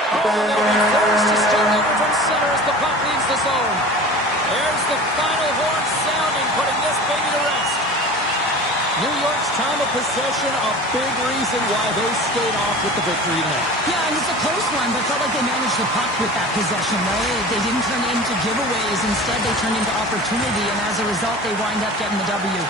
Oh, they'll be forced to start over from center as the puck leaves the zone. There's the final horn sounding, putting this baby to rest. New York's time of possession, a big reason why they stayed off with the victory tonight. Yeah, and it's a close one, but felt like they managed the puck with that possession, right? They didn't turn into giveaways. Instead, they turned into opportunity, and as a result, they wind up getting the W.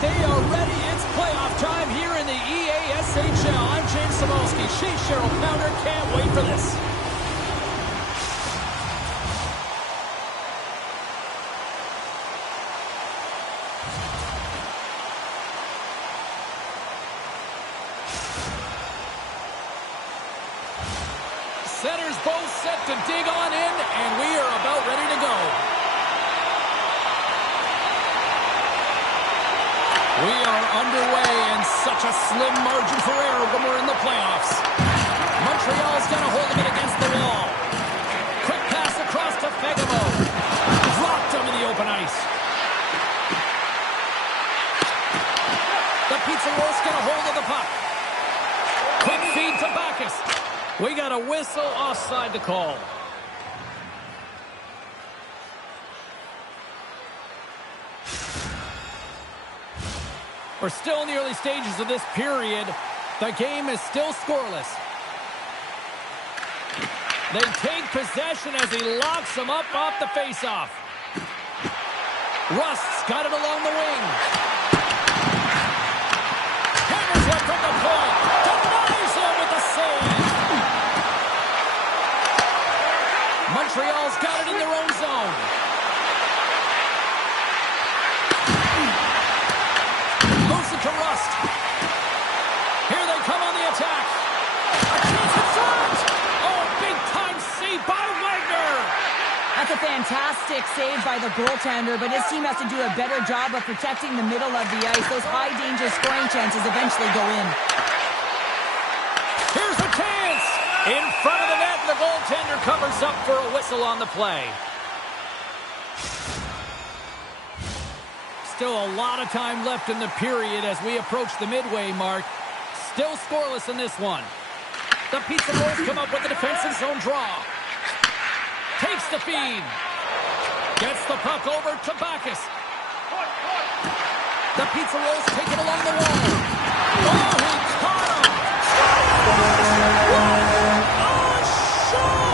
They are ready. It's playoff time here in the EASHL. I'm James Cybulski. She's Cheryl Pounder. Can't wait for this. Centers both set to dig on in, and we are about ready to go. We are underway, and such a slim margin for error when we're in the playoffs. Montreal's got a hold of it against the wall. Quick pass across to Fegemo. Dropped him in the open ice. The Pizza Rolls get a hold of the puck. Quick feed to Backes. We got a whistle offside to call. We're still in the early stages of this period. The game is still scoreless. They take possession as he locks them up off the faceoff. Rust's got it along the wing. Hammers it from the point. Denies him with the save. Montreal's got it in their own zone. To Rust. Here they come on the attack. A chance in front. Oh, big-time save by Wagner. That's a fantastic save by the goaltender, but his team has to do a better job of protecting the middle of the ice. Those high-danger scoring chances eventually go in. Here's a chance. In front of the net, the goaltender covers up for a whistle on the play. Still a lot of time left in the period as we approach the midway mark. Still scoreless in this one. The Pizza Rolls come up with a defensive zone draw. Takes the feed. Gets the puck over to Backes. The Pizza Rolls take it along the wall. Oh, he caught him! What a show!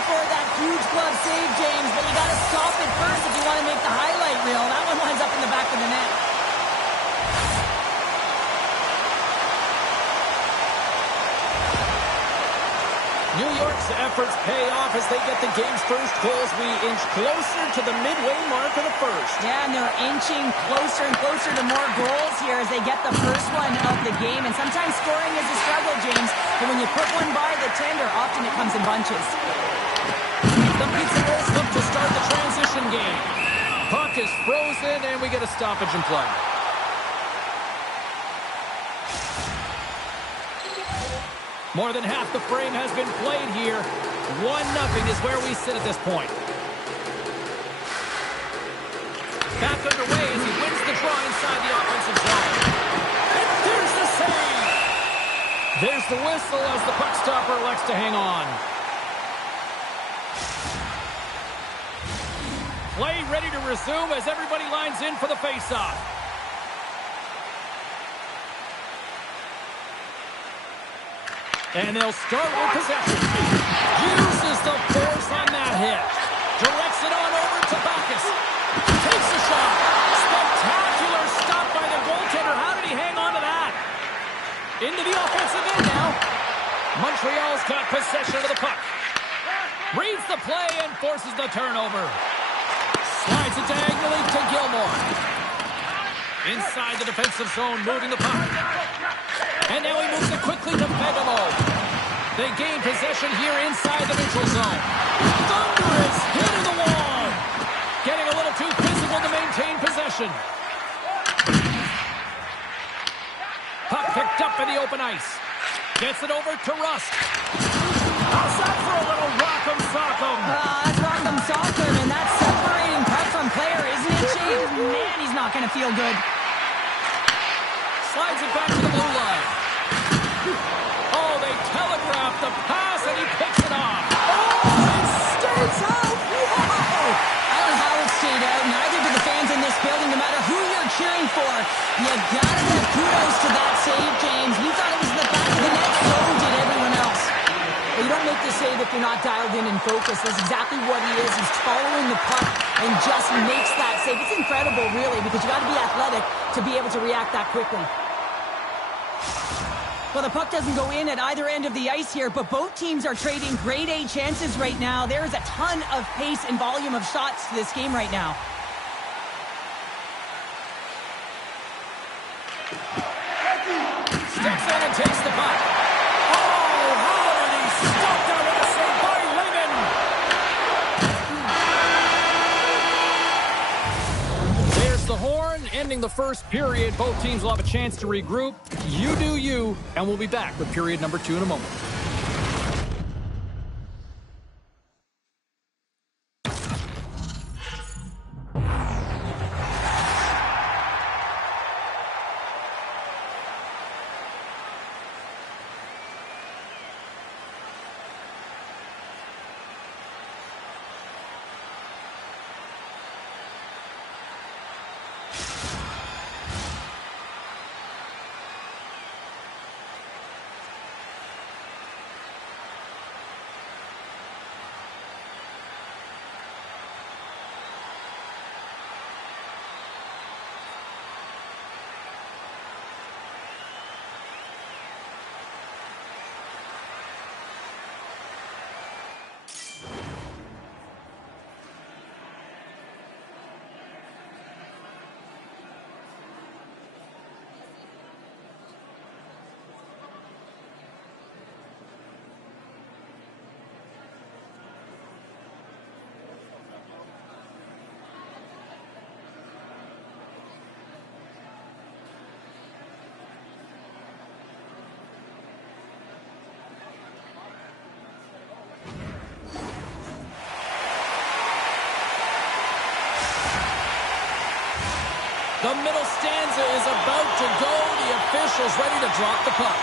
For that huge glove save, James, but you got to stop it first if you want to make the highlight reel. That one winds up in the back of the net. New York's efforts pay off as they get the game's first goals. We inch closer to the midway mark of the first. Yeah, and they're inching closer and closer to more goals here as they get the first one of the game. And sometimes scoring is a struggle, James, but when you put one by the tender, often it comes in bunches. The Pizza Rolls look to start the transition game. Puck is frozen, and we get a stoppage in play. More than half the frame has been played here. 1-0 is where we sit at this point. Back underway as he wins the draw inside the offensive zone. And there's the save! There's the whistle as the puck stopper elects to hang on. Play ready to resume as everybody lines in for the faceoff. And they'll start with possession. Uses the force on that hit. Directs it on over to Backes. Takes a shot. Spectacular stop by the goaltender. How did he hang on to that? Into the offensive end now. Montreal's got possession of the puck. Reads the play and forces the turnover. Slides it diagonally to Gilmore. Inside the defensive zone, moving the puck. And now he moves it quickly to Fegemo. They gain possession here inside the neutral zone. Thunderous hit in the wall. Getting a little too physical to maintain possession. Puck picked up in the open ice. Gets it over to Rust. How's that for a little rock'em sock'em? That's rock'em sock'em, and that's separating puck from player, isn't it, Shane? Man, he's not going to feel good. Slides it back to the blue line. Oh, they telegraph the pass, and he picks it off. Oh, it stays out! Wow! I don't know how it stayed out, neither do the fans in this building, no matter who you're cheering for. You gotta give kudos to that save, James. We thought it was in the back of the net, so did everyone else. Well, you don't make the save if you're not dialed in and focused. That's exactly what he is. He's following the puck and just makes that save. It's incredible, really, because you got to be athletic to be able to react that quickly. Well, the puck doesn't go in at either end of the ice here, but both teams are trading grade A chances right now. There is a ton of pace and volume of shots to this game right now. Steps in and takes the puck. Oh, how did he stop that wrestle by Lehman? There's the horn, ending the first period. Both teams will have a chance to regroup. You do you, and we'll be back with period number 2 in a moment. The middle stanza is about to go. The officials ready to drop the puck.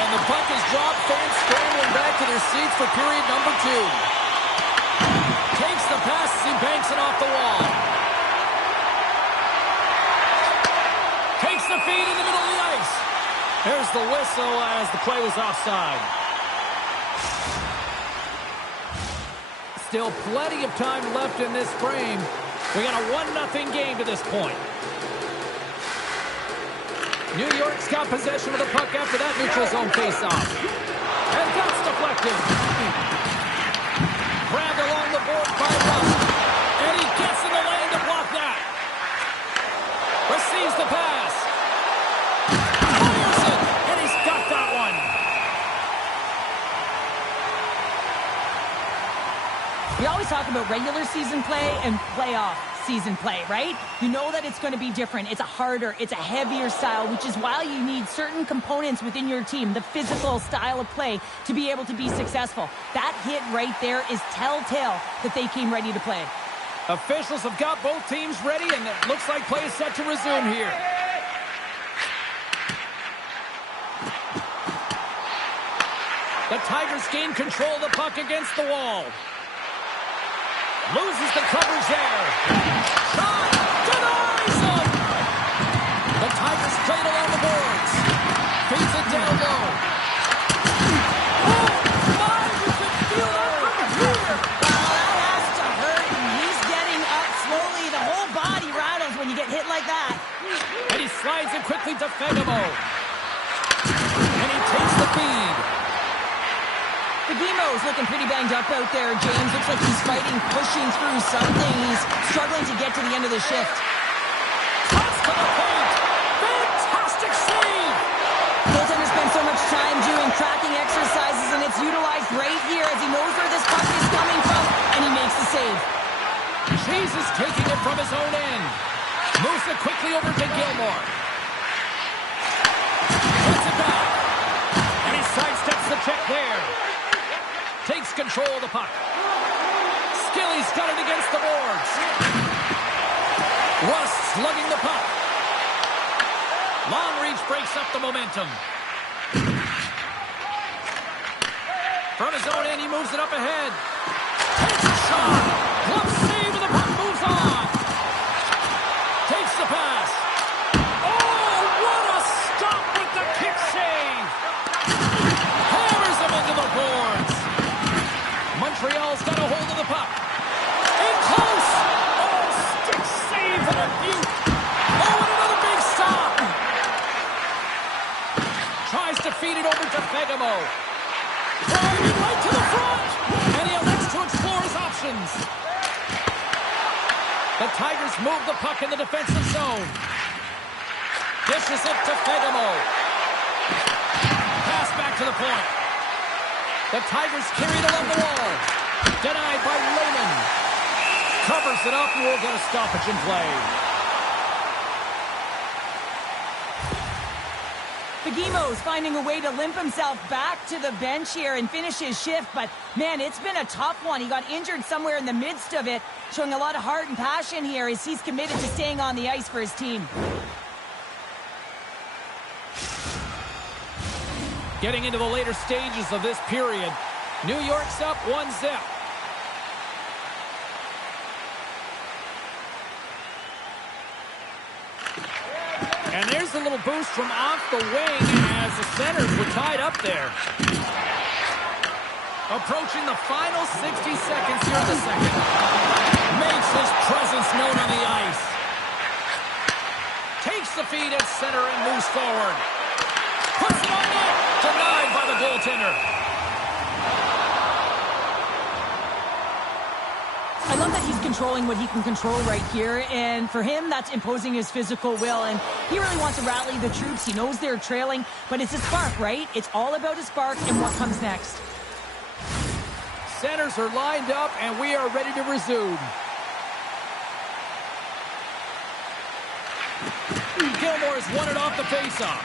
And the puck is dropped. Fans scrambling back to their seats for period number 2. Takes the pass as he banks it off the wall. Takes the feed in the middle of the ice. There's the whistle as the play was offside. Still plenty of time left in this frame. We got a 1-0 game to this point. New York's got possession of the puck after that neutral zone faceoff. And that's deflected. Grabbed along the board by Rust. And he gets in the lane to block that. Receives the pass. Fires it. And he's got that one. We always talk about regular season play and playoff season play, right? You know that it's going to be different. It's a harder, it's a heavier style, which is why you need certain components within your team, the physical style of play, to be able to be successful. That hit right there is telltale that they came ready to play. Officials have got both teams ready, and it looks like play is set to resume here. The Tigers gain control of the puck against the wall. Loses the coverage there. Shot! Denies him! The Tigers trade along the boards. Feeds it down low. Oh, my! You can feel that from here! That has to hurt. He's getting up slowly. The whole body rattles when you get hit like that. And he slides it quickly to Fegamo. And he takes the feed. Fagimo's looking pretty banged up out there, James. Looks like he's fighting, pushing through something. He's struggling to get to the end of the shift. Toss to the point. Fantastic save. Goaltender spends so much time doing tracking exercises, and it's utilized right here as he knows where this puck is coming from, and he makes the save. Jesus taking it from his own end. Moves it quickly over to Gilmore. Puts it back. And he sidesteps the there. Takes control of the puck. Skilly's got it against the boards. Russ slugging the puck. Long reach breaks up the momentum. From his own end, he moves it up ahead. Takes a shot. Glove save, and the puck moves on. Takes the pass. Oh, what a stop with the kick save. Hammers him into the boards. Montreal's got a hold of the puck. In close. Oh, stick save and a beaut. Oh, and another big stop. Tries to feed it over to Fegamo. Throwing it right to the front. And he elects to explore his options. The Tigers move the puck in the defensive zone. Dishes it to Fegamo. Pass back to the point. The Tigers carry it along the wall. Denied by Lehman. Covers it up and will get a stoppage in play. Fagimo's finding a way to limp himself back to the bench here and finish his shift, but man, it's been a tough one. He got injured somewhere in the midst of it, showing a lot of heart and passion here as he's committed to staying on the ice for his team. Getting into the later stages of this period, New York's up 1-0. And there's a little boost from off the wing as the centers were tied up there. Approaching the final 60 seconds here in the second. Makes his presence known on the ice. Takes the feed at center and moves forward. Puts it on net. Denied by the goaltender. I love that he's controlling what he can control right here, and for him, that's imposing his physical will, and he really wants to rally the troops. He knows they're trailing, but it's a spark, right? It's all about a spark and what comes next. Centers are lined up, and we are ready to resume. Gilmore's won it off the faceoff.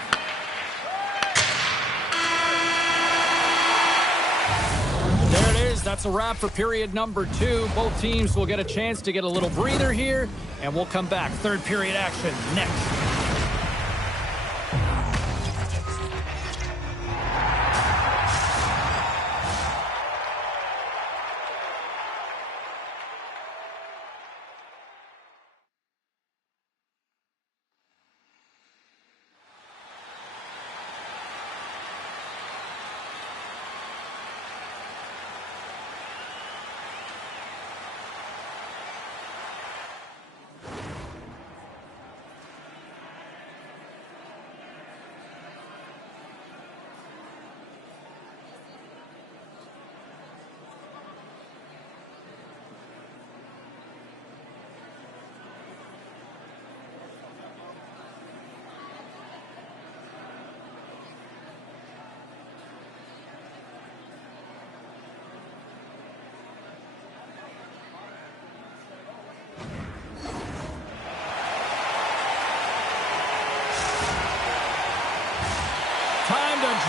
There it is. That's a wrap for period number 2. Both teams will get a chance to get a little breather here, and we'll come back. Third period action next.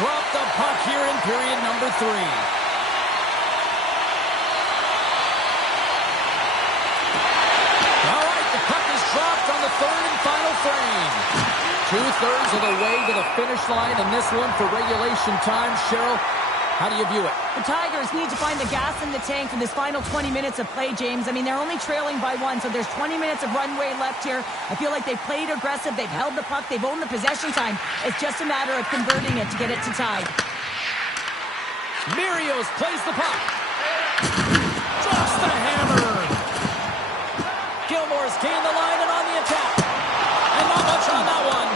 Drop the puck here in period number 3. All right, the puck is dropped on the third and final frame. 2/3 of the way to the finish line in this one for regulation time. Cheryl, how do you view it? The Tigers need to find the gas in the tank for this final 20 minutes of play, James. I mean, they're only trailing by 1, so there's 20 minutes of runway left here. I feel like they've played aggressive, they've held the puck, they've owned the possession time. It's just a matter of converting it to get it to tie. Mirios plays the puck. Drops the hammer. Gilmore's gained the line and on the attack. And not much on that one.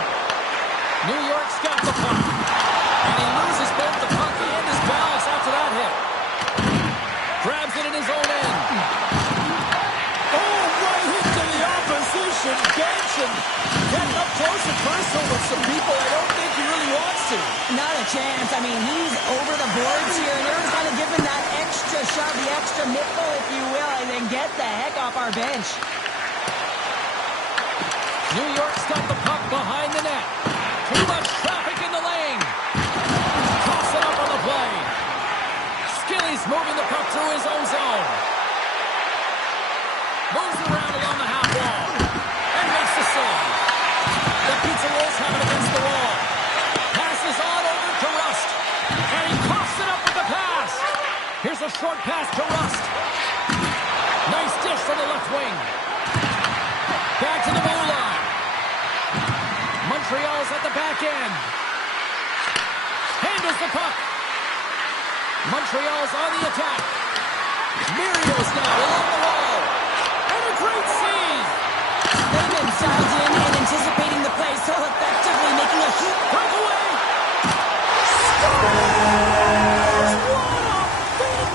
New York's got the puck. And he loses both the puck and his balance after that hit. Grabs it in his own end. Oh, right into the opposition bench and getting up close and personal with some people I don't think he really wants to. Not a chance. I mean, he's over the boards here, and they're kind of giving that extra shove, the extra nipple, if you will, and then get the heck off our bench. New York's got the puck behind the net. Too much traffic in the lane. Toss it up on the play. back end. Handles the puck. Montreal's on the attack. Mirios now along the wall. And a great save. Lehtman dialed in and anticipating the play so effectively, making a huge breakaway. Scores! What a feat!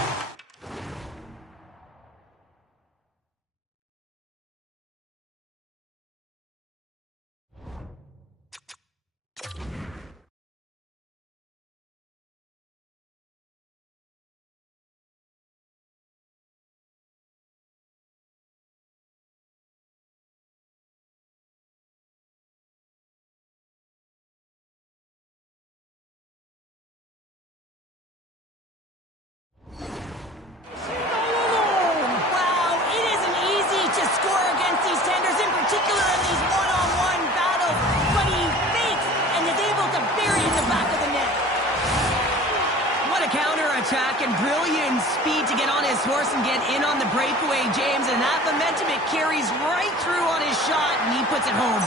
And brilliant speed to get on his horse and get in on the breakaway, James, and that momentum, it carries right through on his shot, and he puts it home.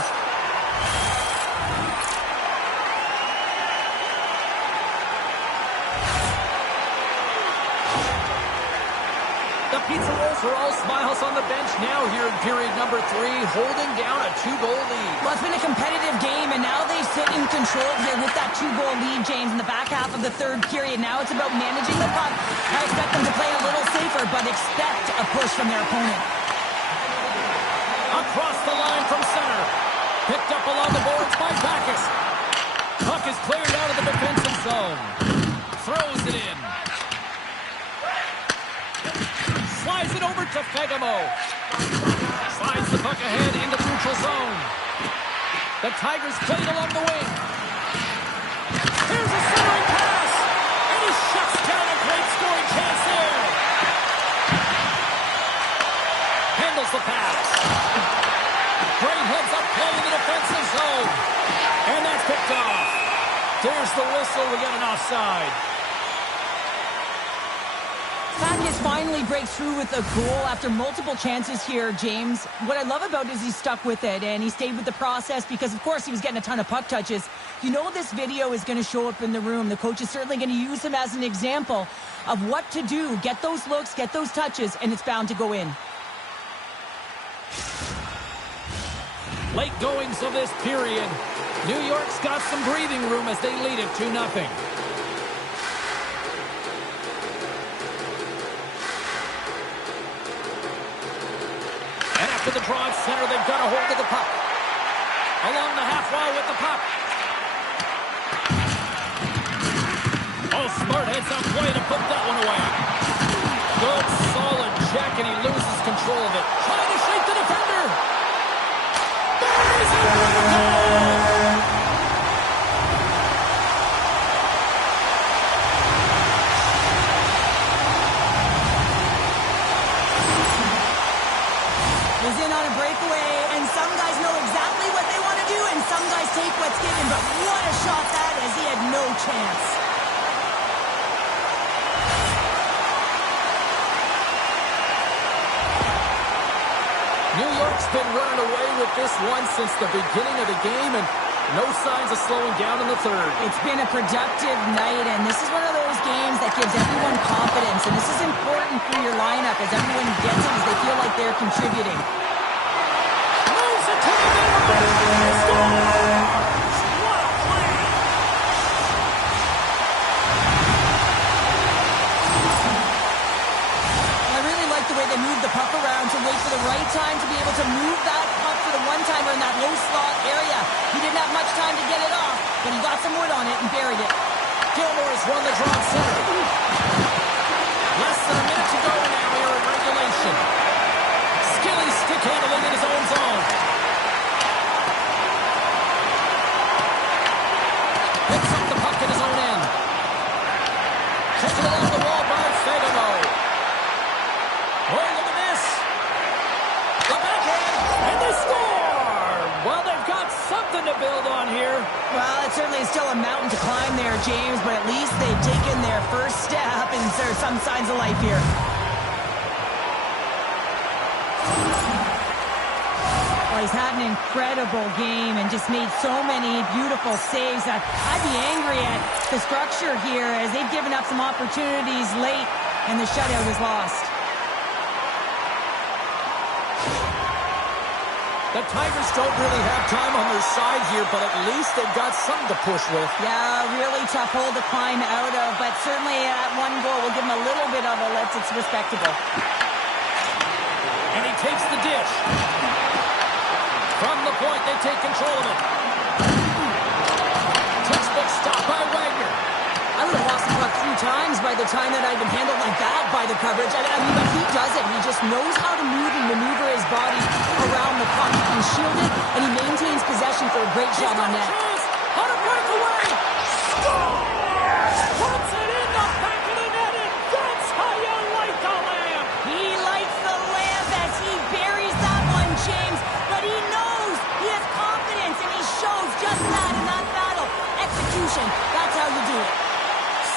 The Pizza Wolves are all smiles on the bench now here in period number 3, holding down a 2-goal lead. Well, it's been a competitive game, and now they sit in control here with that 2-goal lead, James, in the back half of the third period. Now it's about managing the puck. I expect them to play a little safer, but expect a push from their opponent. Across the line from center. Picked up along the boards by Backes. Puck is cleared out of the defensive zone. Throws it in. Slides it over to Fagemo. Slides the puck ahead into the neutral zone. The Tigers play it along the wing. Here's a centering pass. And he shuts down a great scoring chance there. Handles the pass. Great heads-up play in the defensive zone. And that's picked off. There's the whistle. We got an offside. Backes finally breaks through with a goal after multiple chances here, James. What I love about it is he stuck with it, and he stayed with the process because, of course, he was getting a ton of puck touches. You know this video is going to show up in the room. The coach is certainly going to use him as an example of what to do. Get those looks, get those touches, and it's bound to go in. Late goings of this period. New York's got some breathing room as they lead it 2-0. To the draw at center, they've got a hold of the puck. Along the half wall with the puck. Oh, smart heads-up play to put that one away. Good, solid check, and he loses control of it. Trying to shake the defender. Buries it with a goal! Is in on a breakaway, and some guys know exactly what they want to do, and some guys take what's given, but what a shot that is. He had no chance. New York's been running away with this one since the beginning of the game, and no signs of slowing down in the third. It's been a productive night, and this is one of those games that gives everyone confidence, and this is important for your lineup as everyone gets it, as they feel like they're contributing. Moves it to the middle. Scores! What a play! I really like the way they moved the puck around to wait for the right time to be able to move that puck for the one-timer in that low slot area. He didn't have much time to get it off, but he got some wood on it and buried it. Gilmore's won the draw center. Less than a minute to go now here in regulation. Skilly stick handling in his own zone. Picks up the puck in his own end. Taken along the wall by Fagemo. Oh, look at this. The backhand, and they score! Well, they've got something to build on here. Well, it certainly is still a mountain to climb there, James, but at least they've taken their first step, and there's some signs of life here. Oh, he's had an incredible game and just made so many beautiful saves. I'd be angry at the structure here as they've given up some opportunities late and the shutout is lost. The Tigers don't really have time on their side here, but at least they've got something to push with. Yeah, really tough hole to climb out of, but certainly that one goal will give him a little bit of a lift. It's respectable. And he takes the dish. From the point, they take control of it. Textbook stop by Wagner. I would have lost the puck 3 times by the time that I'd been handled like that by the coverage. I mean, but he doesn't. He just knows how to move and maneuver his body around the puck. He can shield it, and he maintains possession for a great shot on net. On a breakaway! Scores! Puts it in the back of the net, and that's how you light the lamp! He lights the lamp as he buries that one, James. But he knows he has confidence, and he shows just that in that battle. Execution, that's how you do it.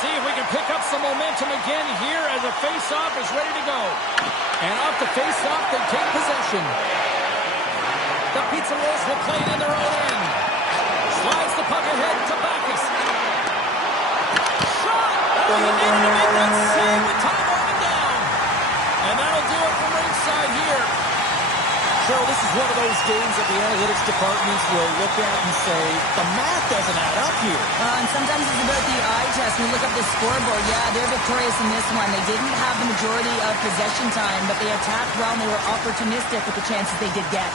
See if we can pick up some momentum again here as a face-off is ready to go. And off the face-off, they take possession. The Pizza Rolls will play it in their own end. Slides the puck ahead to Backus. Shot! Oh, he needed to make that save with time winding down. And that'll do it from ringside here. Cheryl, this is one of those games that the analytics departments will look at and say, the math doesn't add up here. And sometimes it's about the eye test. When you look up the scoreboard, yeah, they're victorious in this one. They didn't have the majority of possession time, but they attacked well and they were opportunistic with the chances they did get.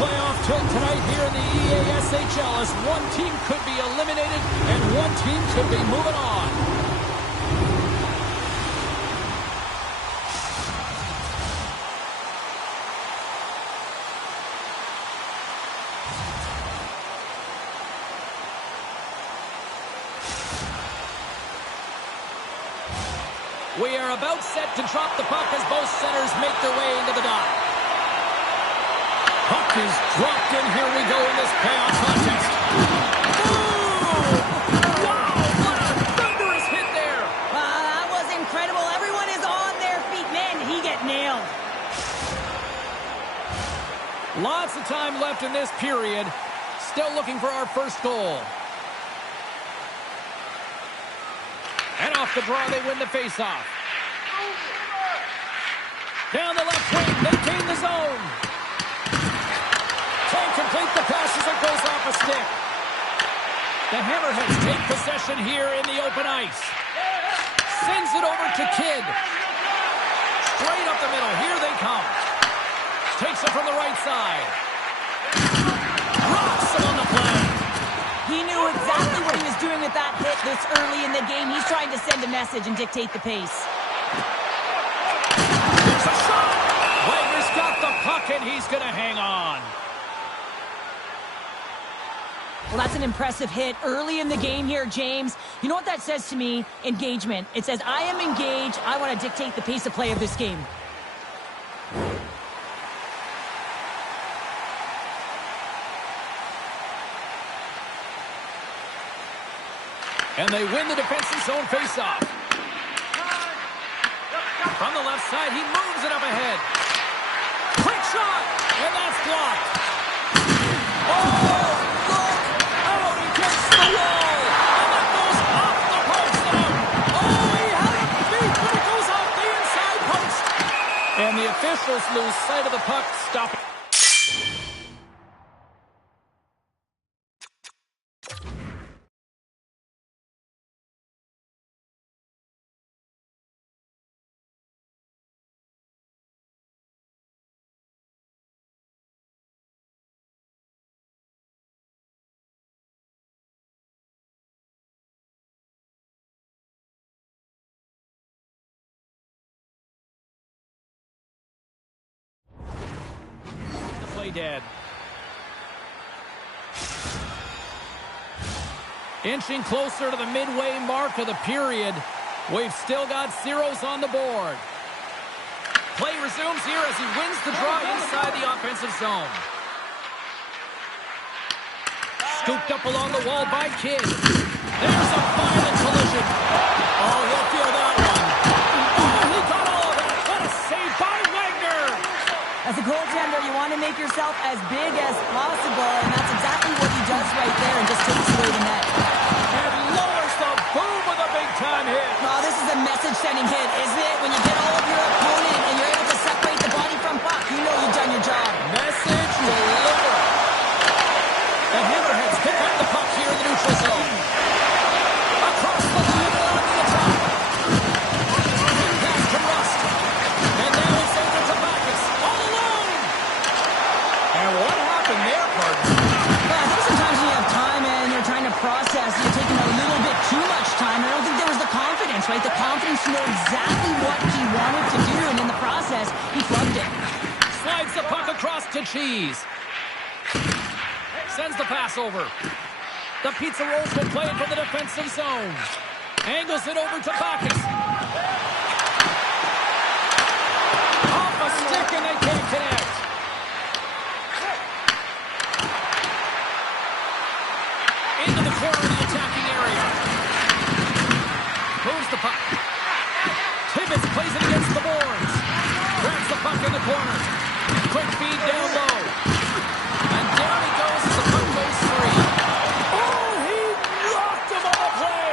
Playoff tilt tonight here in the EASHL as one team could be eliminated and one team could be moving on. We are about set to drop the puck as both centers make their way into the dot. Puck is dropped in. Here we go in this playoff contest. Boom! Wow, what a thunderous hit there. Lots of time left in this period. Still looking for our first goal. And off the draw, they win the faceoff. Down the left wing, they gain the zone. Can't complete the pass as it goes off a stick. The Hammerheads take possession here in the open ice. Sends it over to Kidd. Straight up the middle. Here they come. Takes it from the right side. Rocks him on the play. He knew exactly what he was doing with that hit this early in the game. He's trying to send a message and dictate the pace. There's a shot. Wagner's got the puck, and he's going to hang on. Well, that's an impressive hit early in the game here, James. You know what that says to me? Engagement. It says, I am engaged. I want to dictate the pace of play of this game. And they win the defensive zone faceoff. From the left side, he moves it up ahead. Quick shot, and that's blocked. Oh, look out against the wall. And that goes off the post out. Oh, he had it beat, but it goes off the inside post. And the officials lose sight of the puck, stopping. Dead. Inching closer to the midway mark of the period. We've still got zeros on the board. Play resumes here as he wins the draw inside the offensive zone. Scooped up along the wall by Kidd. There's a violent collision. Oh, he'll feel that one. Oh, he got all of it. What a save by Wagner. As a goaltender, you want to make yourself as big as possible, and that's exactly what he does right there and just takes away the net. And lowers the boom with a big-time hit. Oh, this is a message-sending hit, isn't it? When you get all of your opponent and you're able to separate the body from puck, you know you've done your job. Message delivered. The Hammerheads pick up the puck here in the neutral zone. Across the line along the attack. Pass to Rust. And now it's over to Backus. All alone. And what happened there, partner? Well, I think sometimes when you have time and you're trying to process, you're taking a little bit too much time. I don't think there was the confidence, right? The confidence to know exactly what he wanted to do, and in the process, he flubbed it. Slides the puck across to Cheese. Sends the pass over. The Pizza Rolls will play it from the defensive zone. Angles it over to Backus. Off a stick and they can't connect. Into the corner of the attacking area. Moves the puck. Tibbetts plays it against the boards. Grabs the puck in the corner. Quick feed down low. And down he goes as the puck goes free. Oh, he rocked him on the play.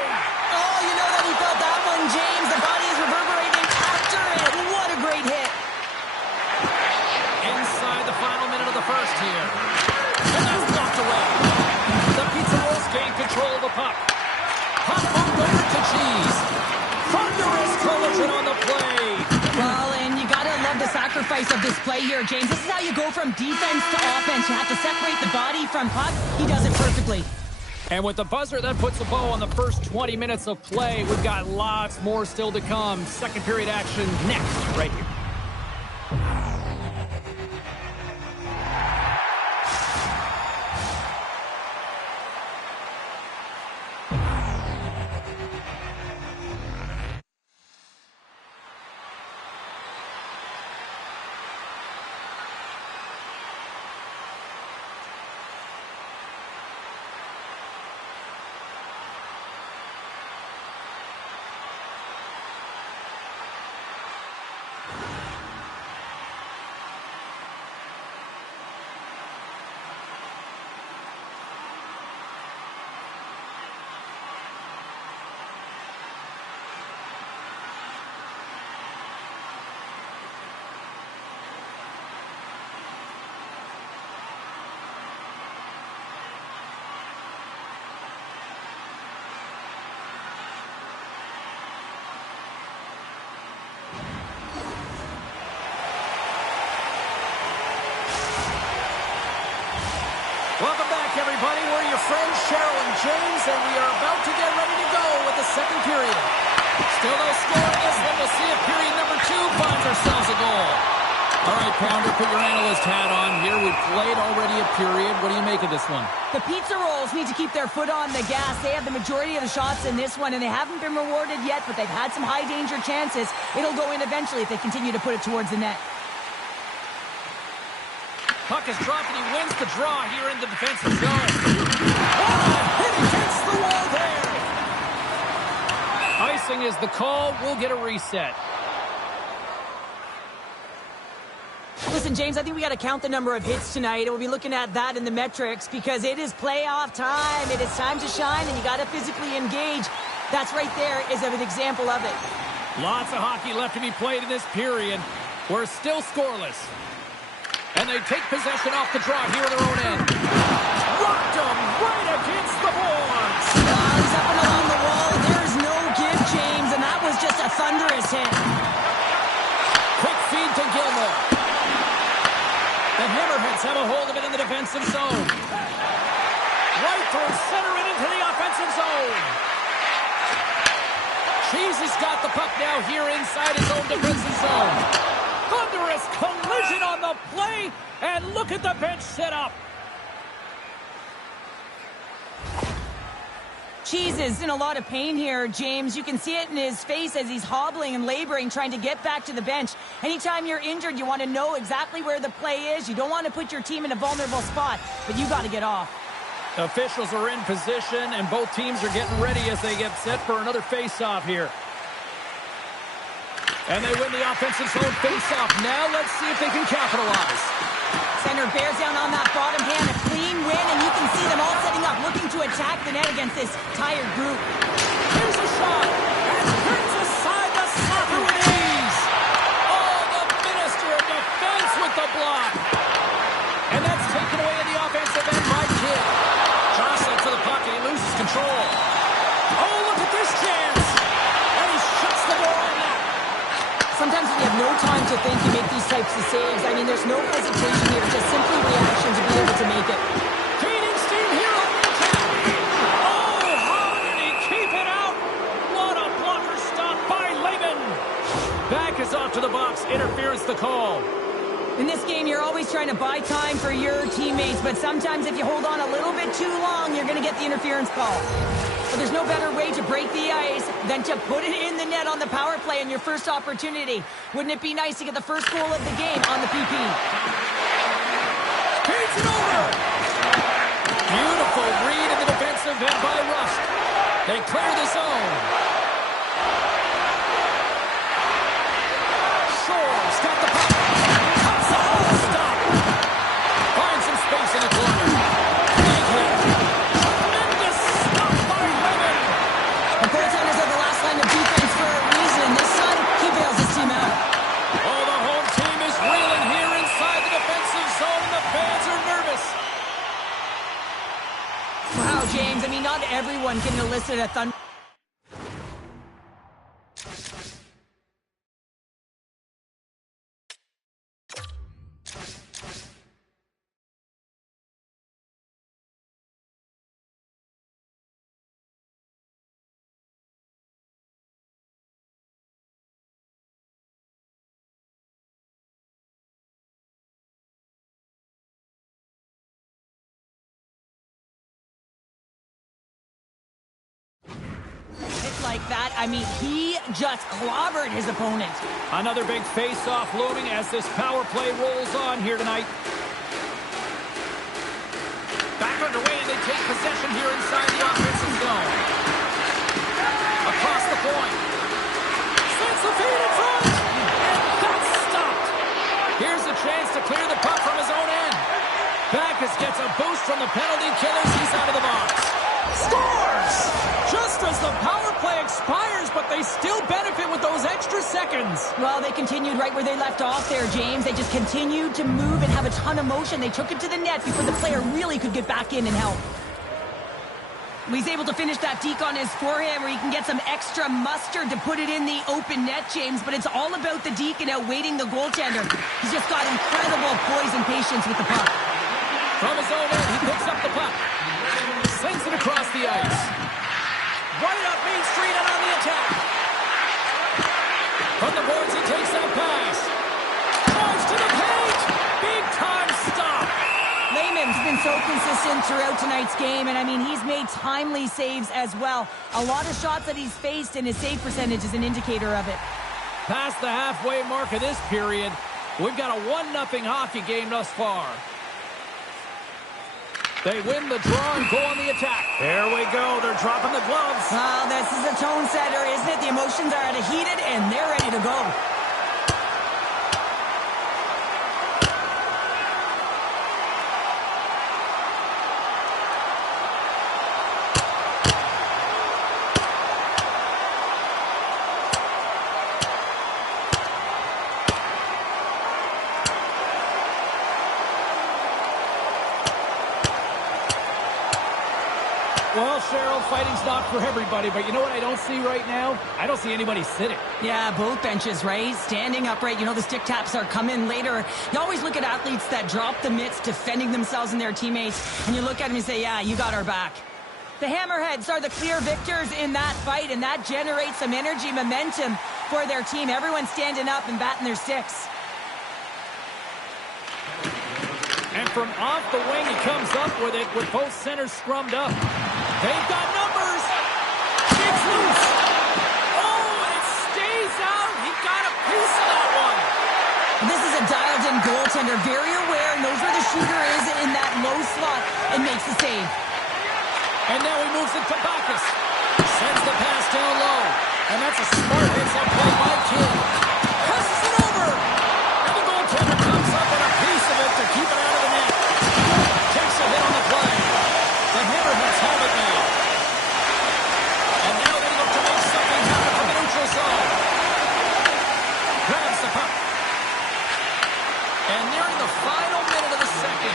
Oh, you know that he felt that one, James. The body is reverberating after it. What a great hit. Inside the final minute of the first here. And that's blocked away. The Pizza Rolls gain control of the puck. Puck moved over to Cheese. Thunderous collision on the play. Well, and you gotta love the sacrifice of this play here, James. This is how you go from defense to offense. You have to separate the body from puck. He does it perfectly. And with the buzzer, that puts a bow on the first 20 minutes of play. We've got lots more still to come. Second period action next, right here. James, and we are about to get ready to go with the second period. Still no score in this one. We'll see if period number 2 finds ourselves a goal. All right, Pounder, put your analyst hat on here. We've played already a period. What do you make of this one? The Pizza Rolls need to keep their foot on the gas. They have the majority of the shots in this one, and they haven't been rewarded yet, but they've had some high-danger chances. It'll go in eventually if they continue to put it towards the net. Puck is dropped, and he wins the draw here in the defensive zone. Oh, hit against the wall there. Icing is the call. We'll get a reset. Listen, James, I think we got to count the number of hits tonight, and we'll be looking at that in the metrics because it is playoff time. It is time to shine, and you got to physically engage. That's right there is an example of it. Lots of hockey left to be played in this period. We're still scoreless. And they take possession off the draw here at their own end. Rocked him right against the boards. He's up and along the wall. There's no give, James, and that was just a thunderous hit. Quick feed to Gilmore. The Hammerheads have a hold of it in the defensive zone. Right through center and into the offensive zone. Cheese has got the puck now here inside his own defensive zone. Thunderous collision on the play, and look at the bench set up. Cheese is in a lot of pain here, James. You can see it in his face as he's hobbling and laboring, trying to get back to the bench. Anytime you're injured, you want to know exactly where the play is. You don't want to put your team in a vulnerable spot, but you got to get off. Officials are in position, and both teams are getting ready as they get set for another face-off here. And they win the offensive zone face-off. Now let's see if they can capitalize. Center bears down on that bottom hand, a clean win, and you can see them all setting up, looking to attack the net against this tired group. Here's a shot, and turns aside the soccer with ease. Oh, the Minister of Defense with the block. And that's taken away in the offensive end by Kidd. Jostling to the puck, and he loses control. Oh, look at this chance. And he shuts the door on that. Sometimes when you have no time to think, you make these types of saves. I mean, there's no hesitation here, just simply reaction to be able to make it. Gaining steam here on the attack. Oh, how did he keep it out? What a blocker stop by Laban. Back is off to the box. Interference the call. In this game, you're always trying to buy time for your teammates, but sometimes if you hold on a little bit too long, you're going to get the interference call. But there's no better way to break the ice than to put it in the net on the power play on your first opportunity. Wouldn't it be nice to get the first goal of the game on the PP? Feeds it over. Beautiful read in the defensive end by Rust. They clear the zone. Shore's got the puck. Cuts off the stop. Finds some space in the corner. Big hit. Tremendous stop by Levin. The goaltenders are the last line of defense for a reason. This time, he bails his team out. Oh, the home team is reeling here inside the defensive zone. The fans are nervous. Wow, James, I mean, not everyone can elicit a thunder. Like that, I mean, he just clobbered his opponent. Another big face-off looming as this power play rolls on here tonight. Back underway, and they take possession here inside the offensive zone. Across the point. Sends the feed in front. And that's stopped. Here's a chance to clear the puck from his own end. Backus gets a boost from the penalty killers. He's out of the box. Scores! Just as the power play expires, but they still benefit with those extra seconds. Well, they continued right where they left off there, James. They just continued to move and have a ton of motion. They took it to the net before the player really could get back in and help. He's able to finish that deke on his forehand where he can get some extra mustard to put it in the open net, James. But it's all about the deke and outweighting the goaltender. He's just got incredible poise and patience with the puck. From his own end, he picks up the puck. Sends it across the the ice. Right up Main Street and on the attack. From the boards, he takes that pass. Drives to the paint. Big time stop. Lehman's been so consistent throughout tonight's game, and I mean, he's made timely saves as well. A lot of shots that he's faced, and his save percentage is an indicator of it. Past the halfway mark of this period, we've got a 1-0 hockey game thus far. They win the draw and go on the attack. There we go. They're dropping the gloves. Well, this is a tone setter, isn't it? The emotions are at a heated, and they're ready to go. Well, Cheryl, fighting's not for everybody, but you know what I don't see right now? I don't see anybody sitting. Yeah, both benches, right? Standing upright. You know, the stick taps are coming later. You always look at athletes that drop the mitts, defending themselves and their teammates, and you look at them and say, yeah, you got our back. The Hammerheads are the clear victors in that fight, and that generates some energy, momentum for their team. Everyone's standing up and batting their sticks. And from off the wing, he comes up with it with both centers scrummed up. They've got numbers. It's loose. Oh, and it stays out. He got a piece of that one. This is a dialed-in goaltender, very aware, knows where the shooter is in that low slot, and makes the save. And now he moves it to Bacchus. Sends the pass down low. And that's a smart hits-up play by Kidd. Passes it over. And the goaltender comes up with a piece of it to keep it out of the net. Takes a hit on the play. The Hammerheads have it now. And now they look to make something happen from the neutral zone. Grabs the puck. And nearing the final minute of the second.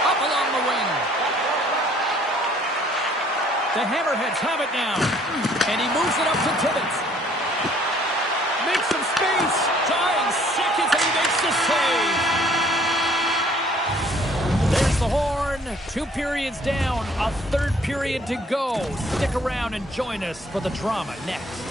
Up along the wing. The Hammerheads have it now. And he moves it up to Tibbets. Makes some space. Dying seconds and he makes the save. There's the horn. 2 periods down. A 3rd period to go. Stick around and join us for the drama next.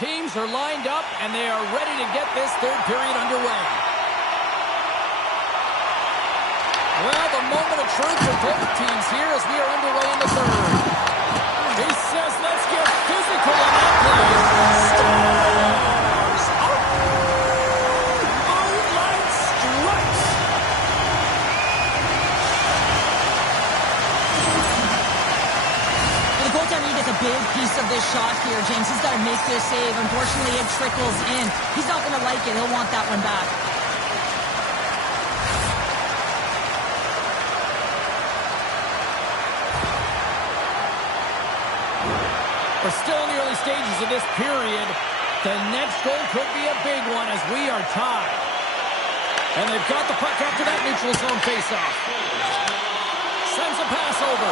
Teams are lined up, and they are ready to get this 3rd period underway. Well, the moment of truth for both teams here as we are underway in the 3rd. He says, let's get physical on that play. Stars! Moonlight strikes! The goaltender gets a big piece of this shot here, James. He's got to make this save. Unfortunately, it trickles in. He's not going to like it. He'll want that one back. We're still in the early stages of this period. The next goal could be a big one as we are tied. And they've got the puck after that neutral zone faceoff. Sends a pass over.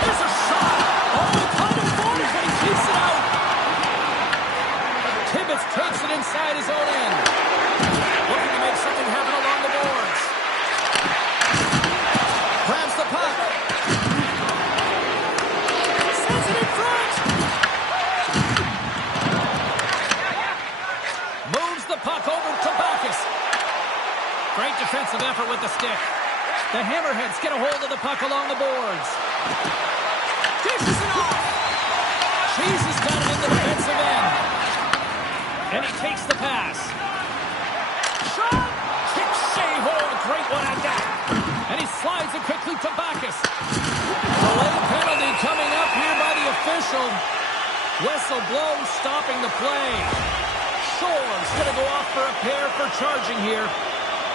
There's a shot. Oh, kind of forward, but he keeps it out. Tibbets takes it inside his own end. Looking to make something happen along the boards. stick. The Hammerheads get a hold of the puck along the boards. Dishes it off. Chases got it in the defensive end. And he takes the pass. Shot! Kick Shea hole. Great one at that. And he slides it quickly to Backes. Delay penalty coming up here by the official. Whistle blows, stopping the play. Shore's going to go off for a pair for charging here.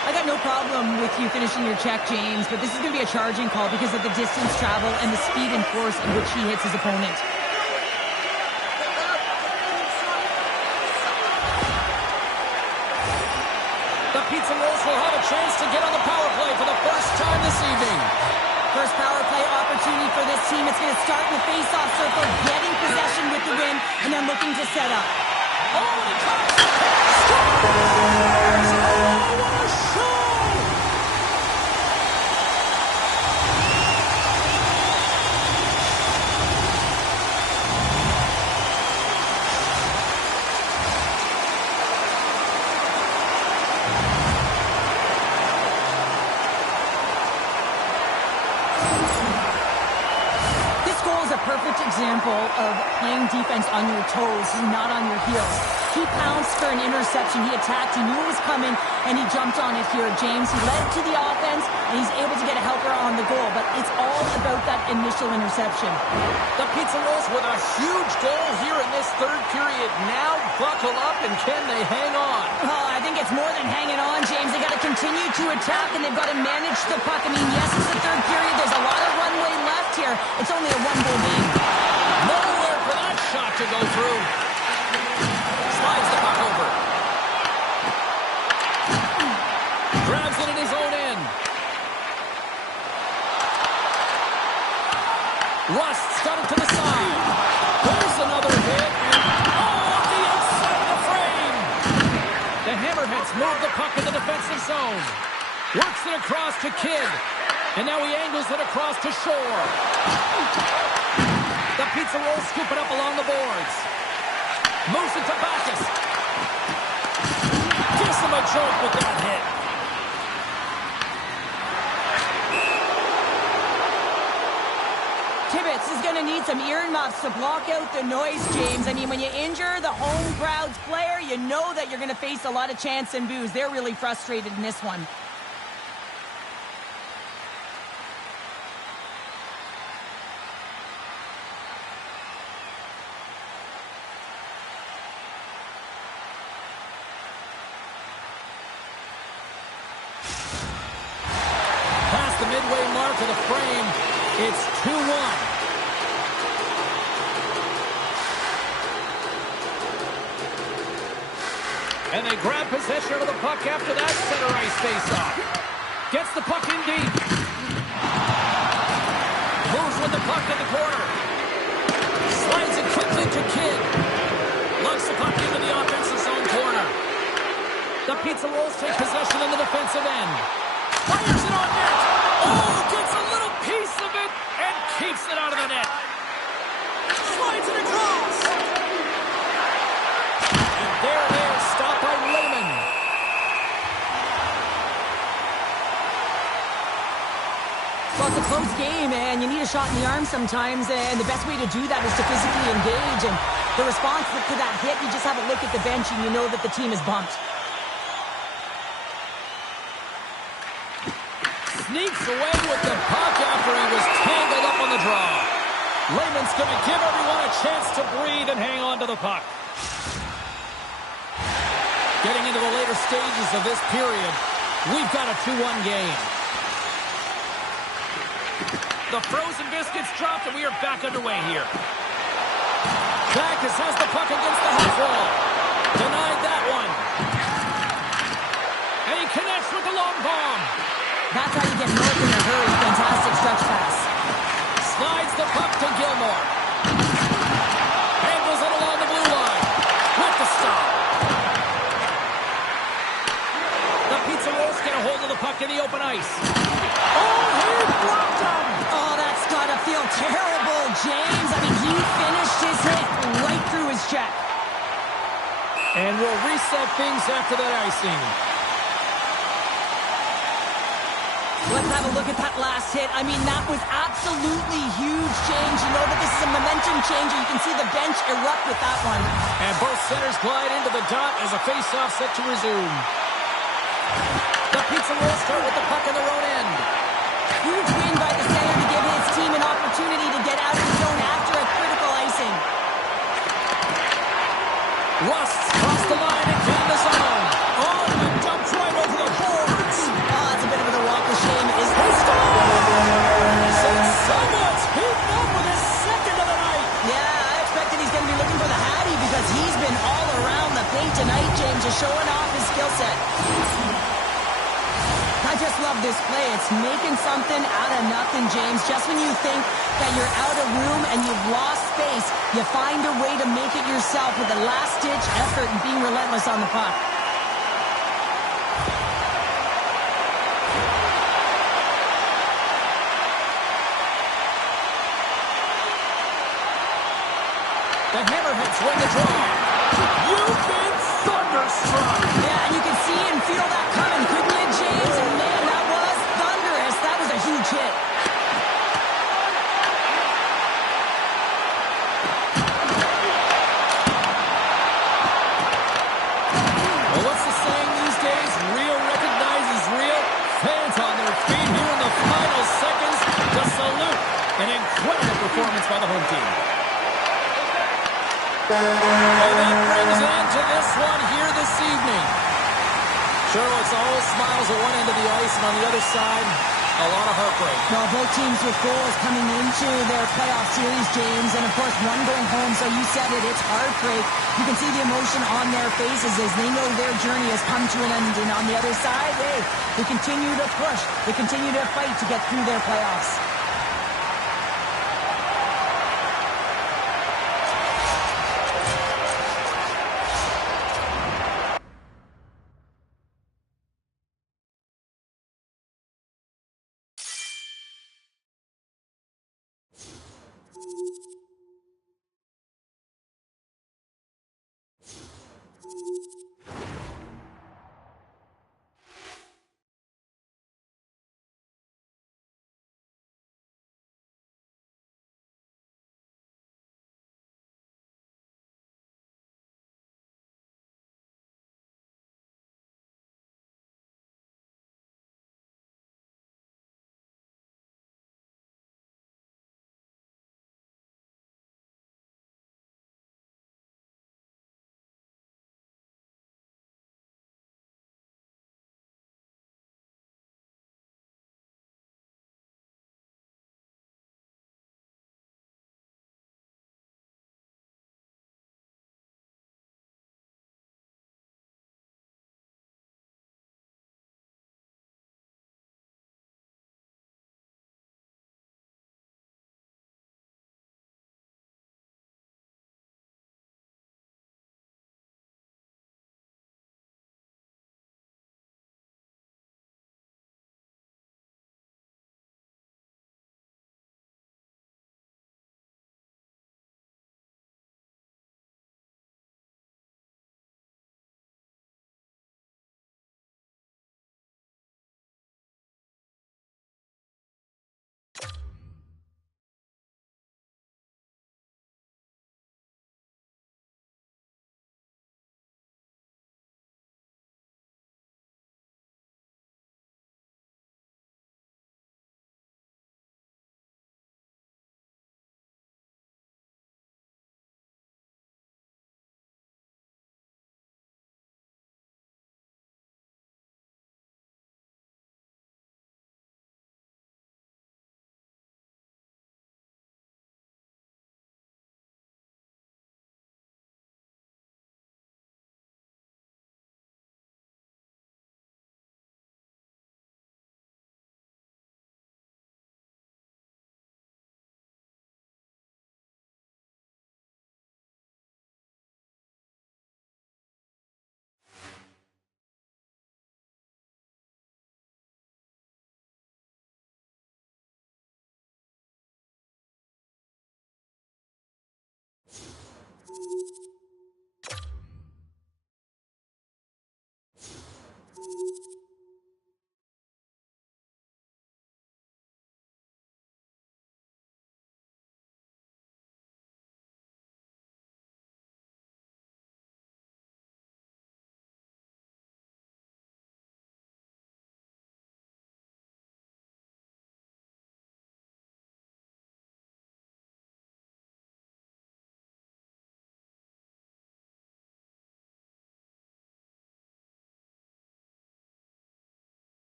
I got no problem with you finishing your check, James, but this is going to be a charging call because of the distance travel and the speed and force in which he hits his opponent. The Pizza Rolls will have a chance to get on the power play for the first time this evening. First power play opportunity for this team. It's going to start in the face-off circle, getting possession with the win, and then looking to set up. Oh, and he comes! Scores! Oh, what a show! Perfect example of playing defense on your toes, not on your heels. He pounced for an interception. He attacked. He knew it was coming, and he jumped on it here, James. He led to the offense, and he's able to get a helper on the goal. But it's all about that initial interception. The Pizza Rolls with a huge goal here in this third period. Now buckle up, and can they hang on? Oh, I think it's more than hanging on, James. They got to continue to attack, and they've got to manage the puck. I mean, yes, it's the third period. There's a lot of runway left here. It's only a one-goal game. Nowhere for that shot to go through. Slides the puck over. Grabs it in his own end. Rust's got it to the side. There's another hit. And off the outside of the frame. The Hammerheads move the puck in the defensive zone. Works it across to Kidd. And now he angles it across to Shore. The Pizza Rolls scoop it up along the boards. Moves it to Backes. Gives him a jolt with that hit. Tibbetts is going to need some earmuffs to block out the noise, James. I mean, when you injure the home crowd's player, you know that you're going to face a lot of chants and boos. They're really frustrated in this one. Midway mark of the frame. It's 2-1. And they grab possession of the puck after that center ice faceoff. Gets the puck in deep. Moves with the puck in the corner. Slides it quickly to Kidd. Lugs the puck into the offensive zone corner. The Pizza Rolls take possession in the defensive end. Fires it on net. Oh, gets a little piece of it and keeps it out of the net. Slides it across. And there it is, stopped by Lehman. Well, it's a close game, and you need a shot in the arm sometimes, and the best way to do that is to physically engage. And the response to that hit, you just have a look at the bench, and you know that the team is bumped. Sneaks away with the puck after he was tangled up on the draw. Lehman's going to give everyone a chance to breathe and hang on to the puck. Getting into the later stages of this period, we've got a 2-1 game. The frozen biscuits dropped, and we are back underway here. Backes has the puck against the half wall. Denied that one. And he connects with the long bomb. That's how you get north in a hurry. Fantastic stretch pass. Slides the puck to Gilmore. Handles it along the blue line. With the stop. The Pizza Rolls get a hold of the puck in the open ice. Oh, he blocked him! Oh, that's gotta feel terrible, James. I mean, he finished his hit right through his check. And we'll reset things after that icing. Let's have a look at that last hit. I mean, that was absolutely huge change. You know that this is a momentum change, and you can see the bench erupt with that one. And both centers glide into the dot as a face-off set to resume. The pizza roll start with the puck in their own end. Huge win by the center to give his team an opportunity to get out of the zone after a critical icing. Rust crossed the line and came the zone. Oh, and dumped right over the boards. Oh, that's a bit of a walk of shame. Is And someone's heating up with his second of the night. Yeah, I expected he's going to be looking for the Hattie because he's been all around the paint tonight, James, just showing off his skill set. I just love this play. It's making something out of nothing, James. Just when you think that you're out of room and you've lost space, you find a way to make it yourself with a last-ditch effort and being relentless on the puck. The Hammerheads win the draw. You've been thunderstruck. Yeah, and you can see and feel that coming, couldn't you, James? And man, that was thunderous. That was a huge hit. Well, what's the saying these days? Real recognizes real. Fans on their feet here in the final seconds to salute an incredible performance by the home team. And that brings an end to this one here this evening. Charlotte's all smiles at one end of the ice, and on the other side, a lot of heartbreak. Well, both teams with goals coming into their playoff series, James, and of course one going home, so you said it, it's heartbreak. You can see the emotion on their faces as they know their journey has come to an end, and on the other side, hey, they continue to push, they continue to fight to get through their playoffs.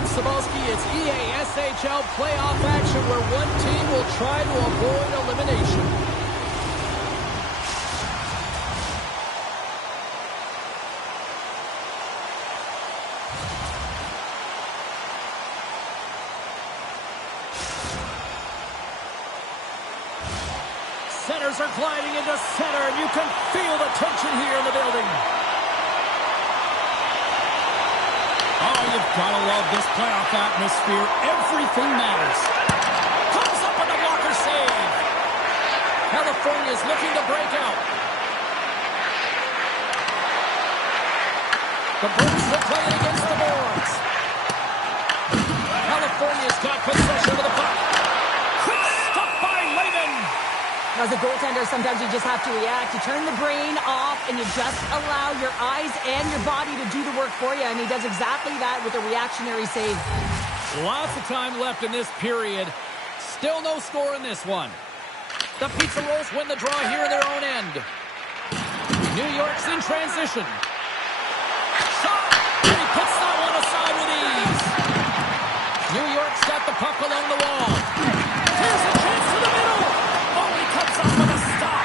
James Cybulski. It's EASHL playoff action where one team will try to avoid elimination. Centers are gliding into center, and you can feel the tension here in the building. Oh, you've got to love this playoff atmosphere. Everything matters. Comes up with a blocker save. California's looking to break out. The Bruins will play it against the boards. California's got possession of the puck. Quick stop by Lehman. As a goaltender, sometimes you just have to react. You turn the brain off, and you just allow your eyes and your body to do the work for you, and he does exactly that with a reactionary save. Lots of time left in this period. Still no score in this one. The Pizza Rolls win the draw here in their own end. New York's in transition. Shot! And he puts that one aside with ease. New York's got the puck along the wall. Here's a chance to the middle. Oh, he comes up with a stop.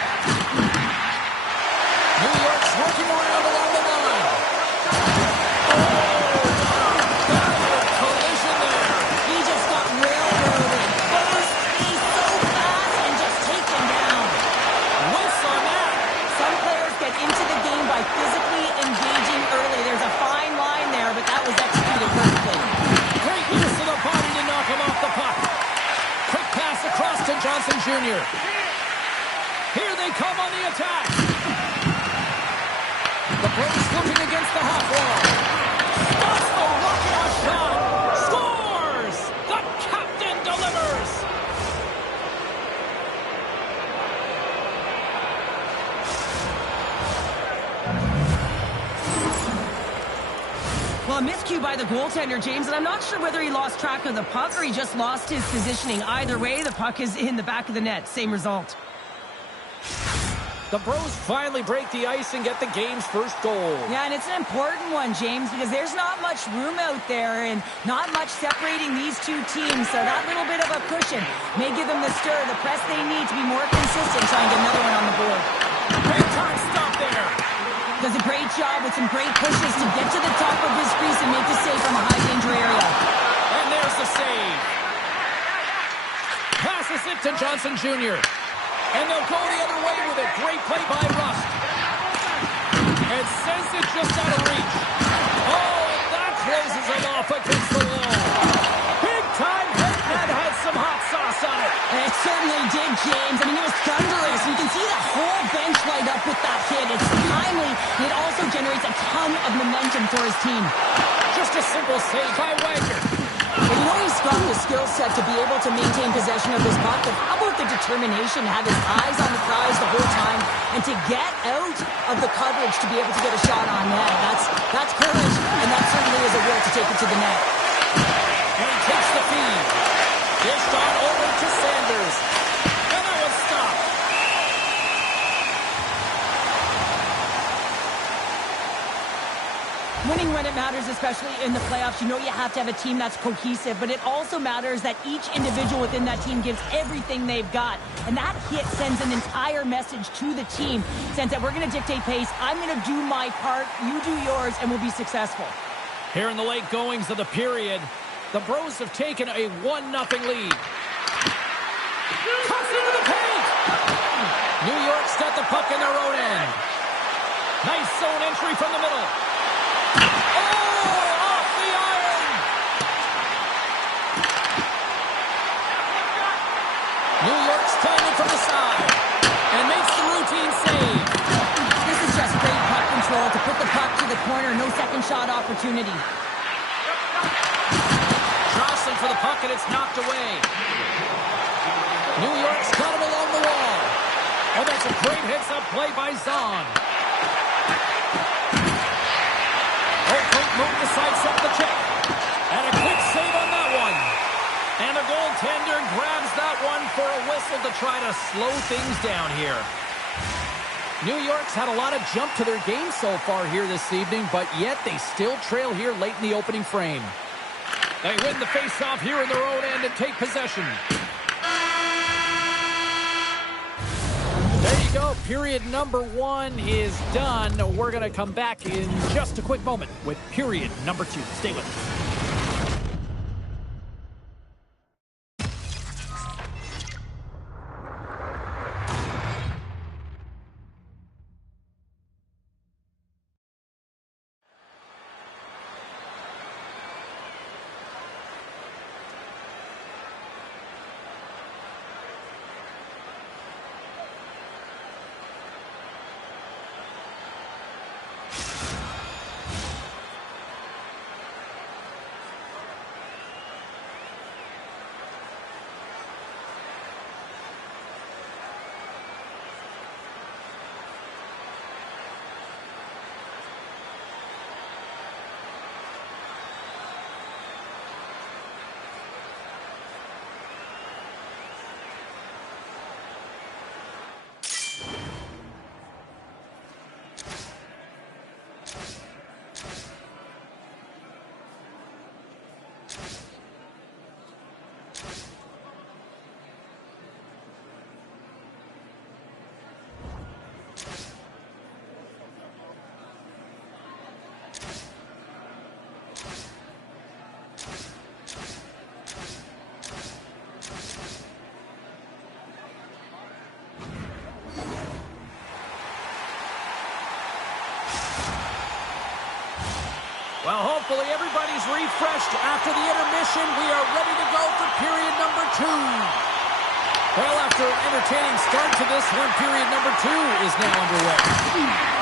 New York's working around along the line. Oh, what a collision there. He just got railroaded. First, he's so fast and just take him down. Whiffs on that. Some players get into the game by physically engaging early. There's a fine line there, but that was executed perfectly. Great use of the body to knock him off the puck. Quick pass across to Johnson Jr. Here they come on the attack. The Bruins looking against the half wall. Stops the rocket shot. Scores! The captain delivers. Well, a miscue by the goaltender, James, and I'm not sure whether he lost track of the puck or he just lost his positioning. Either way, the puck is in the back of the net. Same result. The Bros finally break the ice and get the game's first goal. Yeah, and it's an important one, James, because there's not much room out there and not much separating these two teams. So that little bit of a cushion may give them the stir, the press they need to be more consistent, trying to get another one on the board. Big time stop there. Does a great job with some great pushes to get to the top of his crease and make the save from a high danger area. And there's the save. Passes it to Johnson Jr. And they'll go the other way with it. Great play by Rust. And sends it just out of reach. Oh, and that closes him off against the wall. Big time hit. That had some hot sauce on it. It certainly did, James. I mean, it was thunderous. You can see the whole bench light up with that hit. It's timely, and it also generates a ton of momentum for his team. Just a simple save by Wagner. And you know he's got the skill set to be able to maintain possession of his puck, but how about the determination to have his eyes on the prize the whole time and to get out of the coverage to be able to get a shot on net? That's courage, and that certainly is a will to take it to the net. And he takes the feed. Dished on over to Sanders. And that was stopped. Winning when it matters, especially in the playoffs, you know you have to have a team that's cohesive, but it also matters that each individual within that team gives everything they've got. And that hit sends an entire message to the team, saying that we're going to dictate pace, I'm going to do my part, you do yours, and we'll be successful. Here in the late goings of the period, the Bros have taken a 1-0 lead. Cuts into the paint! New York's got the puck in their own end. Nice zone entry from the middle. Oh, off the iron! New York's playing it from the side and makes the routine save. This is just great puck control to put the puck to the corner, no second shot opportunity. Jostling for the puck and it's knocked away. New York's got him along the wall. Oh, that's a great hits-up play by Zahn. Move to sidestep the check. And a quick save on that one. And the goaltender grabs that one for a whistle to try to slow things down here. New York's had a lot of jump to their game so far here this evening, but yet they still trail here late in the opening frame. They win the face-off here in their own end and take possession. There you go. Period number 1 is done. We're going to come back in just a quick moment with period number 2. Stay with us. Well, hopefully everybody's refreshed after the intermission. We are ready to go for period number 2. Well, after an entertaining start to this one, period number 2 is now underway.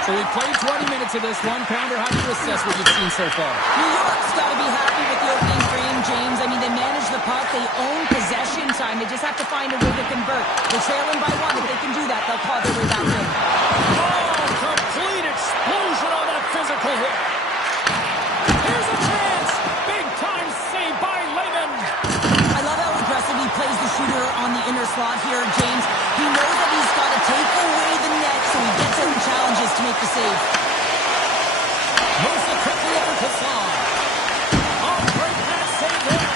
So we played 20 minutes of this one. Pounder, how do you assess what you've seen so far? New York's got to be happy with the opening frame, James. I mean, they manage the puck. They own possession time. They just have to find a way to convert. They're trailing by 1. If they can do that, they'll claw their way back in. Oh, complete explosion on that physical hit. Here's a chance. Big time save by Lehman. I love how aggressive he plays the shooter on the inner slot here, James. He knows that he's got to take away the net, so he gets out and challenges to make the save. Moves it quickly over to Saul. Oh, great pass save there.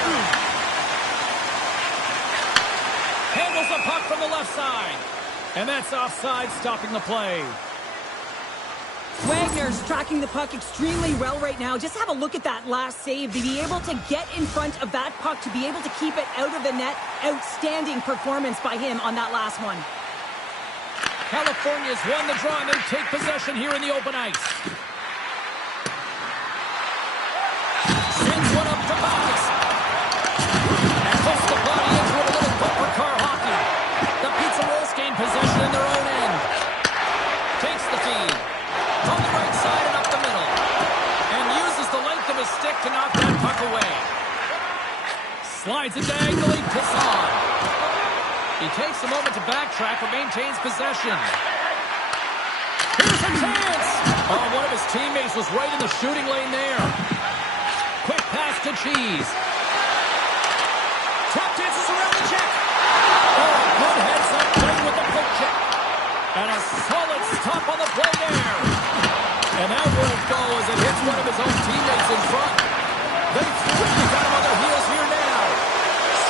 Handles the puck from the left side. And that's offside, stopping the play. Wagner's tracking the puck extremely well right now. Just have a look at that last save. To be able to get in front of that puck, to be able to keep it out of the net, outstanding performance by him on that last one. California's won the draw and they take possession here in the open ice. Sends one up to Box. And puts the body into a little bumper car hockey. The Pizza Rolls gain possession in their own end. Takes the feed. On the right side and up the middle. And uses the length of his stick to knock that puck away. Slides it diagonally to Saad. He takes a moment to backtrack but maintains possession. Here's a chance! Oh, one of his teammates was right in the shooting lane there. Quick pass to Cheese. Tap dances around the check. Oh, good heads-up play with the poke check. And a solid stop on the play there. And that won't go as it hits one of his own teammates in front. They've quickly got him on their heels here now.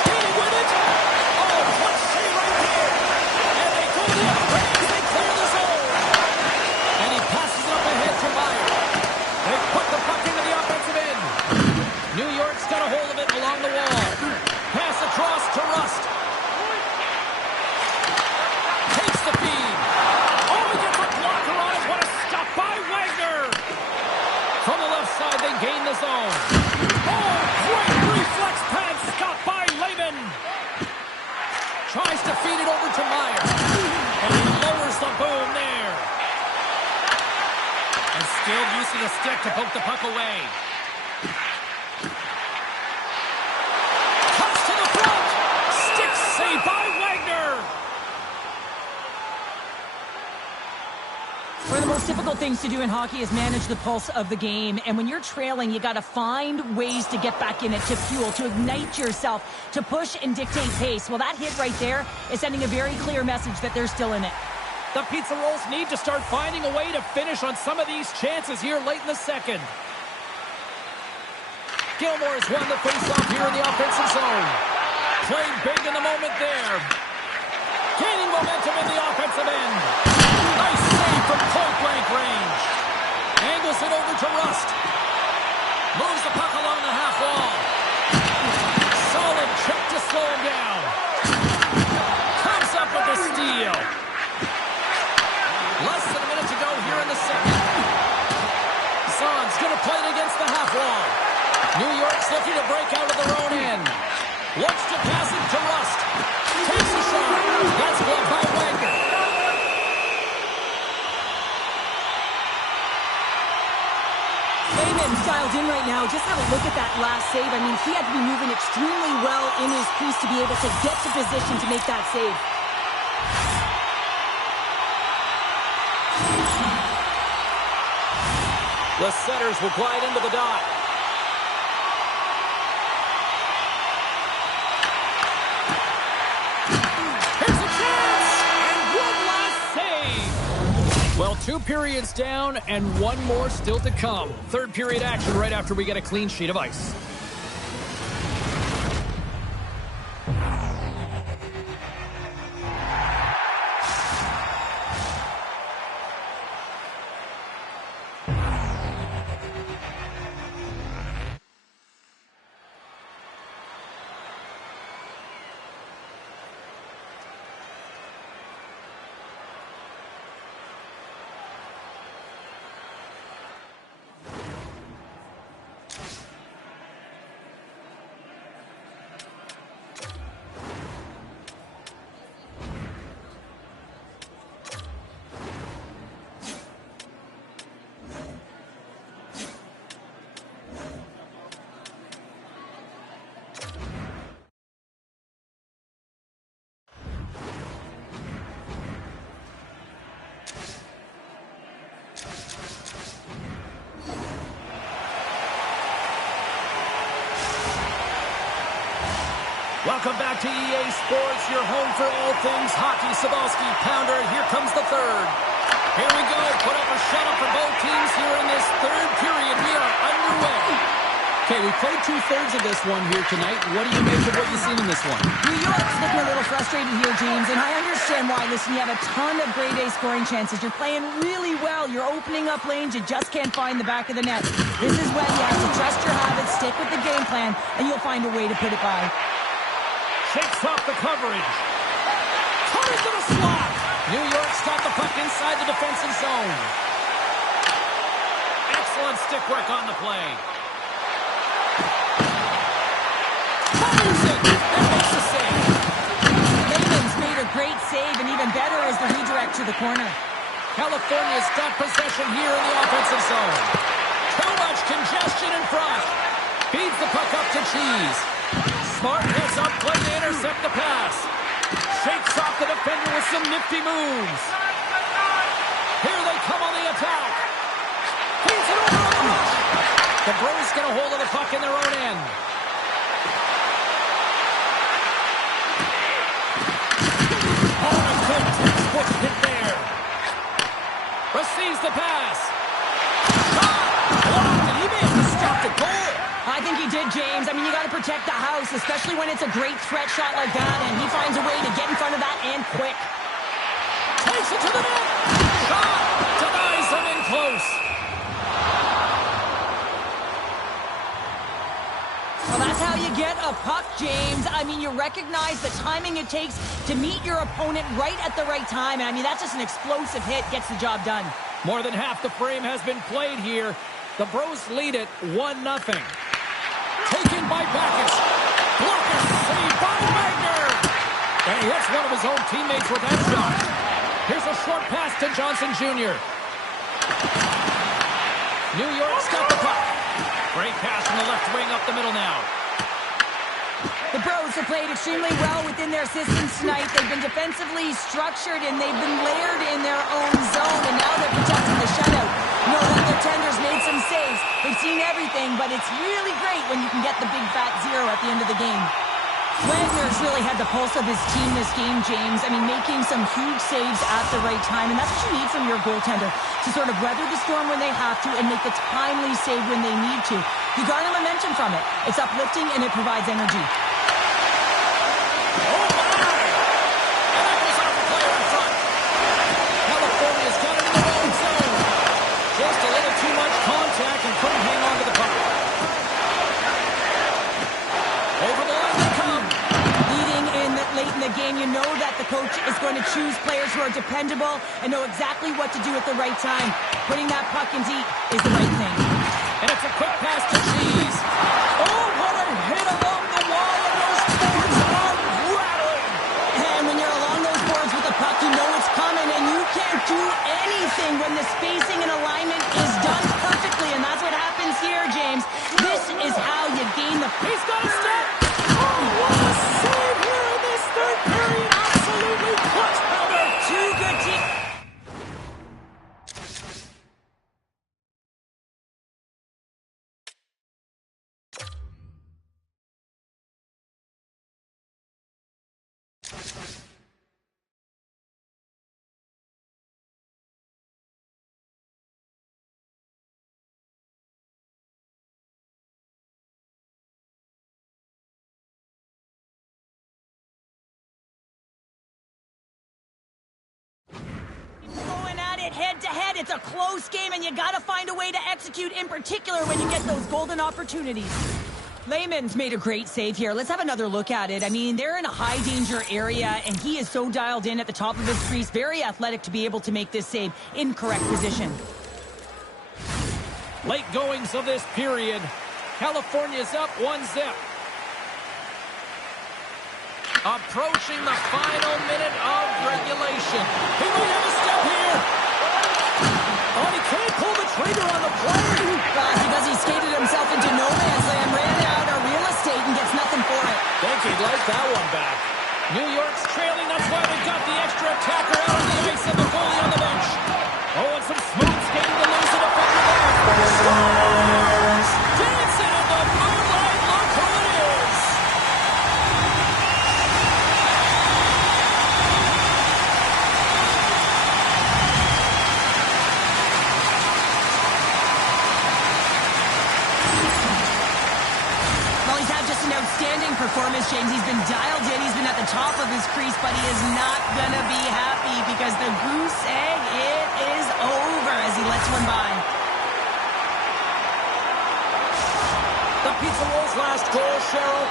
Skating with it. Oh, what a save right there. And they go the other way as they clear the zone. And he passes it up ahead to Meyer. They put the puck into the offensive end. New York's got a hold of it along the wall. Pass across to Rust. Takes the feed. Oh, he gets a blocker on it. What a stop by Wagner. From the left side, they gain the zone. Oh, great reflex pass stop by Lehman. Tries to feed it over to Meyer. And he lowers the boom there. And still using a stick to poke the puck away. Cuts to the front. Stick save by Wagner. One of the most difficult things to do in hockey is manage the pulse of the game. And when you're trailing, you got to find ways to get back in it, to fuel, to ignite yourself, to push and dictate pace. Well, that hit right there is sending a very clear message that they're still in it. The Pizza Rolls need to start finding a way to finish on some of these chances here late in the second. Gilmore's won the faceoff here in the offensive zone. Played big in the moment there. Gaining momentum in the offensive end. Nice save from point-blank range. Angles it over to Rust. Moves the puck along the half wall. Solid check to slow him down. Comes up with the steal. Less than a minute to go here in the second. Son's going to play it against the half wall. New York's looking to break out of their own end. Looks to pass it to Rust. Takes a shot. That's blocked by Wagner. Raymond's dialed in right now. Just have a look at that last save. I mean, he had to be moving extremely well in his crease to be able to get to position to make that save. The setters will glide into the dot. Here's a chance! And one last save! Well, 2 periods down and 1 more still to come. Third period action right after we get a clean sheet of ice. Welcome back to EA Sports, your home for all things hockey. Cybulski, Pounder, here comes the third. Here we go, put up or shut up for both teams here in this third period. We are underway. Okay, we played 2/3 of this one here tonight. What do you make of what you've seen in this one? New York's looking a little frustrated here, James, and I understand why. Listen, you have a ton of grade A scoring chances. You're playing really well. You're opening up lanes. You just can't find the back of the net. This is when you have to trust your habits, stick with the game plan, and you'll find a way to put it by. Shakes off the coverage. Cut into the slot. New York's got the puck inside the defensive zone. Excellent stick work on the play. Fires it and makes the save. Raymond's made a great save, and even better is the redirect to the corner. California's got possession here in the offensive zone. Too much congestion in front. Feeds the puck up to Cheese. Smart heads up, play to intercept the pass. Shakes off the defender with some nifty moves. Here they come on the attack. Feeds it over on the rush. The Bros get a hold of the puck in their own end. Oh, a good textbook hit there. Receives the pass. Shot! Blocked, and he may have to stop the goal. I think he did, James. I mean, you got to protect the house, especially when it's a great threat shot like that, and he finds a way to get in front of that and quick. Takes it to the net. Shot! Denies him in close. Well, that's how you get a puck, James. I mean, you recognize the timing it takes to meet your opponent right at the right time. And I mean, that's just an explosive hit, gets the job done. More than half the frame has been played here. The Bros lead it 1-0. Taken by Backes. Blocker saved by Wagner. And he hits one of his own teammates with that shot. Here's a short pass to Johnson Jr. New York's got the puck. Great pass from the left wing up the middle now. The Bros have played extremely well within their systems tonight. They've been defensively structured, and they've been layered in their own zone, and now they're protecting the shutout. You know that their tenders made some saves. They've seen everything, but it's really great when you can get the big fat zero at the end of the game. Wagner's really had the pulse of his team this game, James. I mean, making some huge saves at the right time, and that's what you need from your goaltender, to sort of weather the storm when they have to and make the timely save when they need to. You garner momentum from it. It's uplifting, and it provides energy. And couldn't hang on to the puck. Over the line they come. Leading in late in the game, you know that the coach is going to choose players who are dependable and know exactly what to do at the right time. Putting that puck in deep is the right thing. And it's a quick pass to Cheese. Oh, what a hit along the wall, and those boards are rattling. And when you're along those boards with the puck, you know it's coming, and you can't do anything when the spacing and alignment is done perfectly, and that's what happens here, James. This is how you gain the... He's got a step! Oh, what a save here in this third period! Absolutely clutch powder! Two good teams. Going at it head-to-head. It's a close game, and you got to find a way to execute, in particular when you get those golden opportunities. Lehman's made a great save here. Let's have another look at it. I mean, they're in a high-danger area, and he is so dialed in at the top of his crease. Very athletic to be able to make this save in correct position. Late goings of this period. California's up 1-0. Approaching the final minute of regulation. He might have a step here. Oh, he can't pull the trigger on the play. Because he skated himself into no man's land, ran out of real estate, and gets nothing for it. Think he'd like that one back. New York's trailing. That's why they got the extra attacker out on the ice and the goalie on the bench. Oh, and some smooth skating to lose the defender there. Scores! Dancing in the moonlight. Look who it is. Outstanding performance, James. He's been dialed in. He's been at the top of his crease, but he is not going to be happy because the goose egg, it is over as he lets one by. The Pizza Rolls' last goal, Cheryl,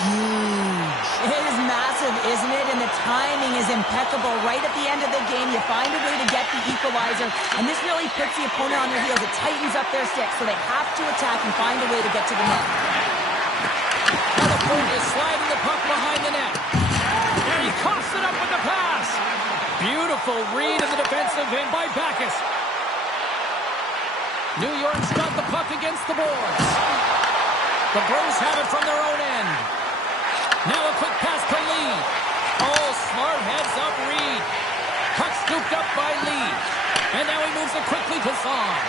huge. It is massive, isn't it? And the timing is impeccable. Right at the end of the game, you find a way to get the equalizer, and this really puts the opponent on their heels. It tightens up their sticks, so they have to attack and find a way to get to the net. California sliding the puck behind the net. And he coughs it up with the pass. Beautiful read in the defensive end by Backes. New York's got the puck against the boards. The Bros have it from their own end. Now a quick pass to Lee. Oh, smart heads up Reed. Puck scooped up by Lee. And now he moves it quickly to Zahn.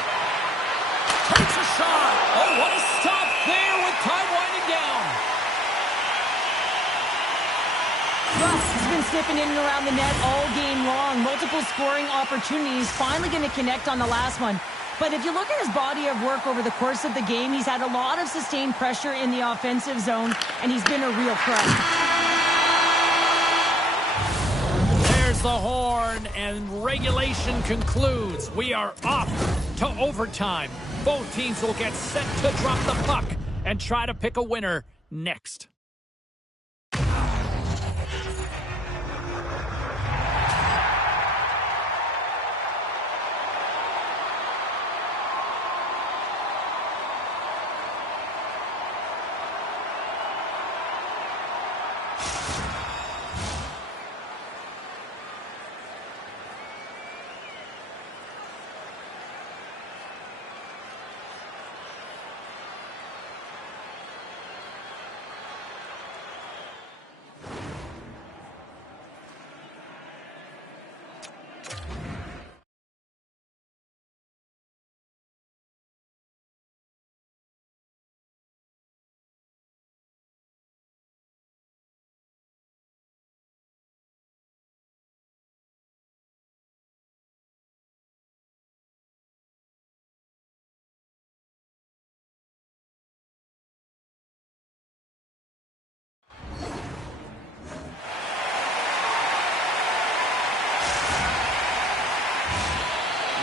Takes a shot. Oh, what a stop there with time winding down. Russ has been sniffing in and around the net all game long. Multiple scoring opportunities. Finally going to connect on the last one. But if you look at his body of work over the course of the game, he's had a lot of sustained pressure in the offensive zone, and he's been a real threat. There's the horn, and regulation concludes. We are off to overtime. Both teams will get set to drop the puck and try to pick a winner next.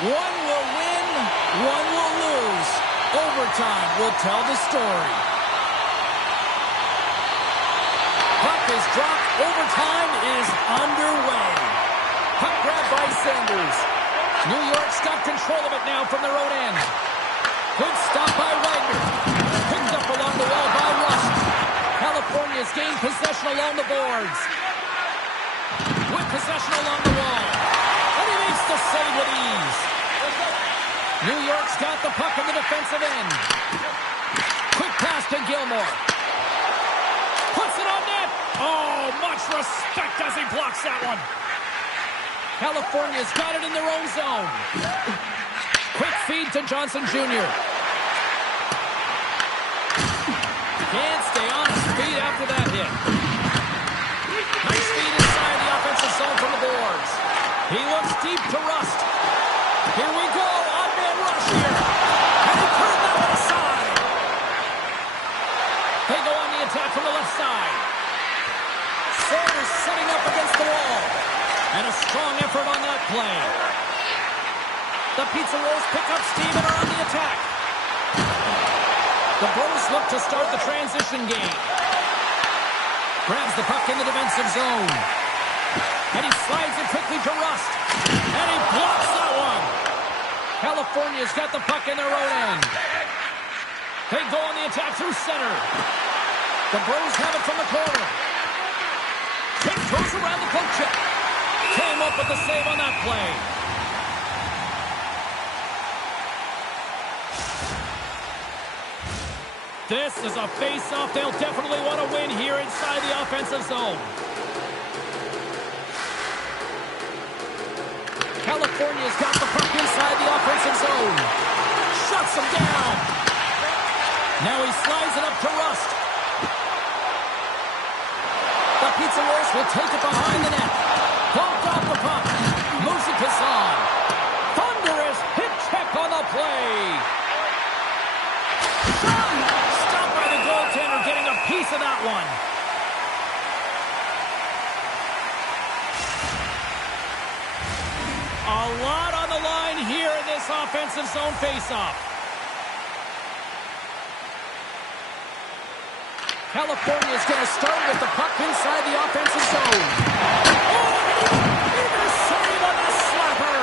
One will win, one will lose. Overtime will tell the story. Puck is dropped. Overtime is underway. Puck grabbed by Sanders. New York's got control of it now from their own end. Good stop by Wagner. Picked up along the wall by Rust. California's gained possession along the boards. With possession along the wall. And he makes the save with ease. New York's got the puck in the defensive end. Quick pass to Gilmore. Puts it on net. Oh, much respect as he blocks that one. California's got it in their own zone. Quick feed to Johnson Jr. Can't stay on his feet after that hit. Nice feed inside the offensive zone from the boards. He looks deep to Rust. Here we go. Odd-man rush here. And he turned that one aside. They go on the attack from the left side. Sanders setting up against the wall. And a strong effort on that play. The Pizza Rolls pick up steam and are on the attack. The Bros look to start the transition game. Grabs the puck in the defensive zone. And he slides it quickly to Rust. And he blocks that one. California's got the puck in their own end. They go on the attack through center. The Bros have it from the corner. Kick goes around the poke check. Came up with the save on that play. This is a face-off they'll definitely want to win here inside the offensive zone. California's got the puck inside the offensive zone. Shuts him down. Now he slides it up to Rust. The Pizza Rolls will take it behind the net. Bumped off the puck. Moves it to Zahn. Thunderous hit check on the play. Stopped by the goaltender, getting a piece of that one. A lot on the line here in this offensive zone faceoff. California's going to start with the puck inside the offensive zone. Oh, bigger save on the slapper.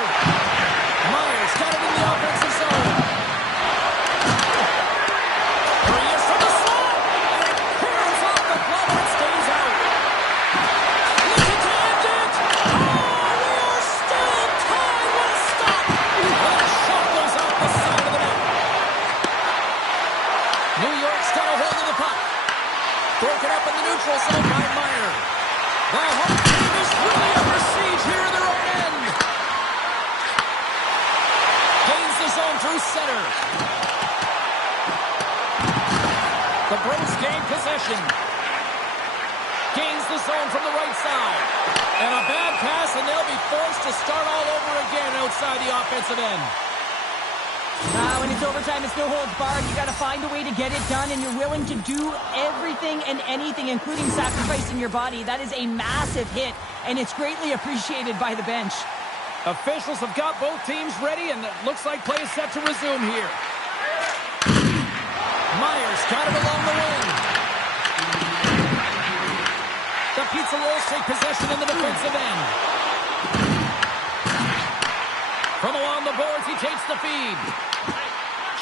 Myers got it in the offensive zone. Here he is from the slot. And it clears off the glove and stays out. Looking to end it. Oh, we are still tied. What a stop. And a shot goes out the side of the net. New York's got a hold of the puck. Broken up in the neutral zone by Meyer. The home team is really under siege here in their own end. Gains the zone through center. The Bros gain possession. Gains the zone from the right side. And a bad pass, and they'll be forced to start all over again outside the offensive end. When it's overtime, it's no holds barred. You got to find a way to get it done, and you're willing to do everything and anything, including sacrificing your body. That is a massive hit, and it's greatly appreciated by the bench. Officials have got both teams ready, and it looks like play is set to resume here. Myers got it along the wing. The Pizza Rolls take possession in the defensive end. From along the boards, he takes the feed.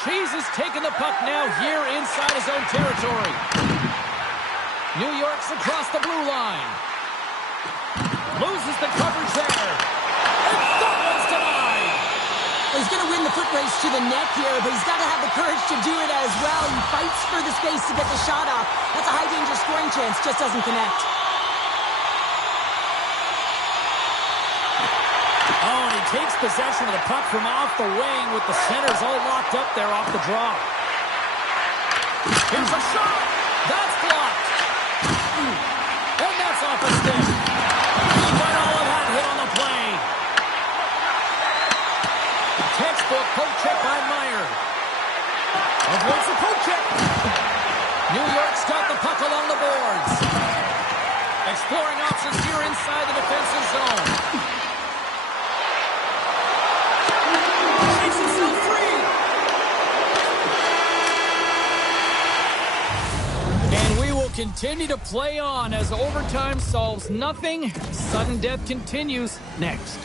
Cheese is taking the puck now here inside his own territory. New York's across the blue line. Loses the coverage there. And that one's denied. He's going to win the foot race to the net here, but he's got to have the courage to do it as well. He fights for the space to get the shot off. That's a high-danger scoring chance, just doesn't connect. Oh, and he takes possession of the puck from off the wing with the centers all locked up there off the draw. Here's a shot. That's blocked. And that's off a stick. He got all of that hit on the play. Textbook poke check by Meyer. Avoids the poke check. New York's got the puck along the boards. Exploring options here inside the defensive zone. continue to play on as overtime solves nothing. Sudden death continues next.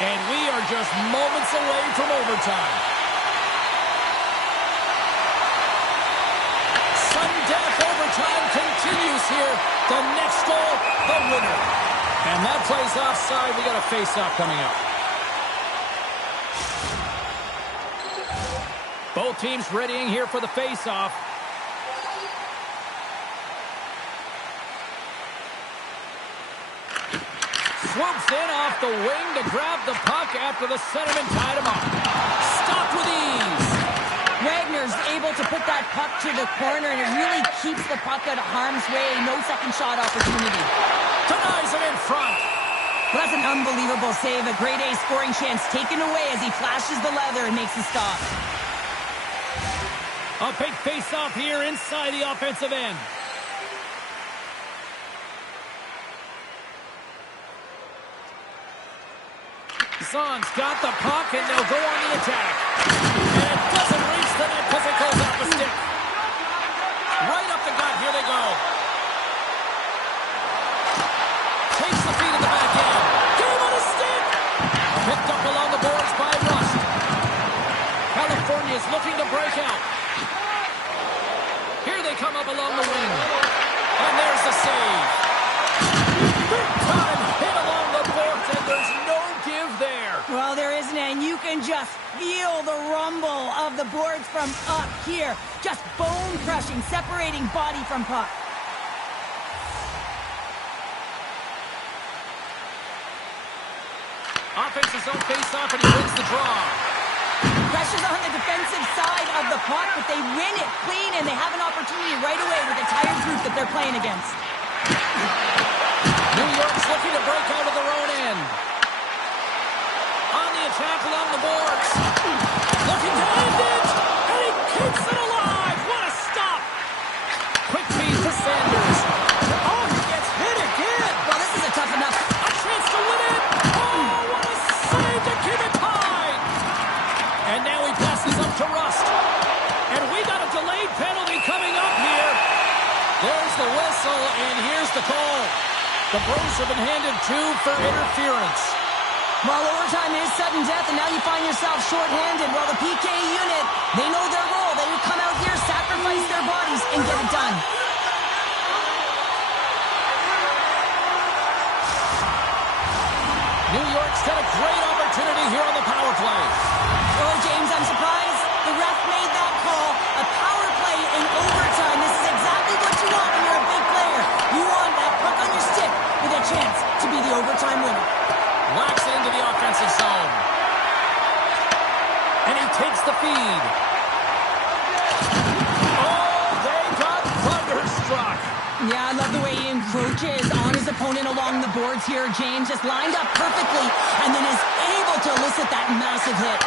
And we are just moments away from overtime. Sudden death overtime continues here. The next goal, the winner. And that plays offside. We got a face-off coming up. Both teams readying here for the face-off. Swoops in off the wing to grab the puck after the centerman tied him up. Stopped with ease. Wagner's able to put that puck to the corner, and it really keeps the puck out of harm's way. No second shot opportunity. Denies him in front. Well, that's an unbelievable save. A grade A scoring chance taken away as he flashes the leather and makes the stop. A big face-off here inside the offensive end. Son's got the puck, and they'll go on the attack. And it doesn't reach the net because it goes off the stick. Right up the gut, here they go. Takes the feed at the back end. Game on a stick! Picked up along the boards by Rust. California is looking to break out. Here they come up along the wing. And there's the save. Big time hit along the boards, and there's no give there. Well, there isn't, and you can just feel the rumble of the boards from up here. Just bone-crushing, separating body from puck. Offense's own face-off, and he wins the draw. Pressure's on the defensive side of the puck, but they win it clean, and they have an opportunity right away with the tired group that they're playing against. New York's looking to break out of their own end. On the attack along the boards. Looking to end it, and he keeps it alive. What a stop. Quick feed to Sanders. Oh, he gets hit again. Well, this is a tough enough. A chance to win it. Oh, what a save to keep it tied. And now he passes up to Rust. And we got a delayed penalty coming up here. There's the whistle, and here's the call. The Bros have been handed two for interference. Well, overtime is sudden death, and now you find yourself shorthanded. Well, the PK unit, they know their role. They would come out here, sacrifice their bodies, and get it done. New York's got a great opportunity here on the power play. Oh, James, I'm surprised the ref made that call. A power play in overtime. This is exactly what you want when you're a big player. You want that puck on your stick with a chance to be the overtime winner. Whacks it into the offensive zone. And he takes the feed. Oh, they got thunderstruck. Yeah, I love the way he encroaches on his opponent along the boards here. James just lined up perfectly and then is able to elicit that massive hit.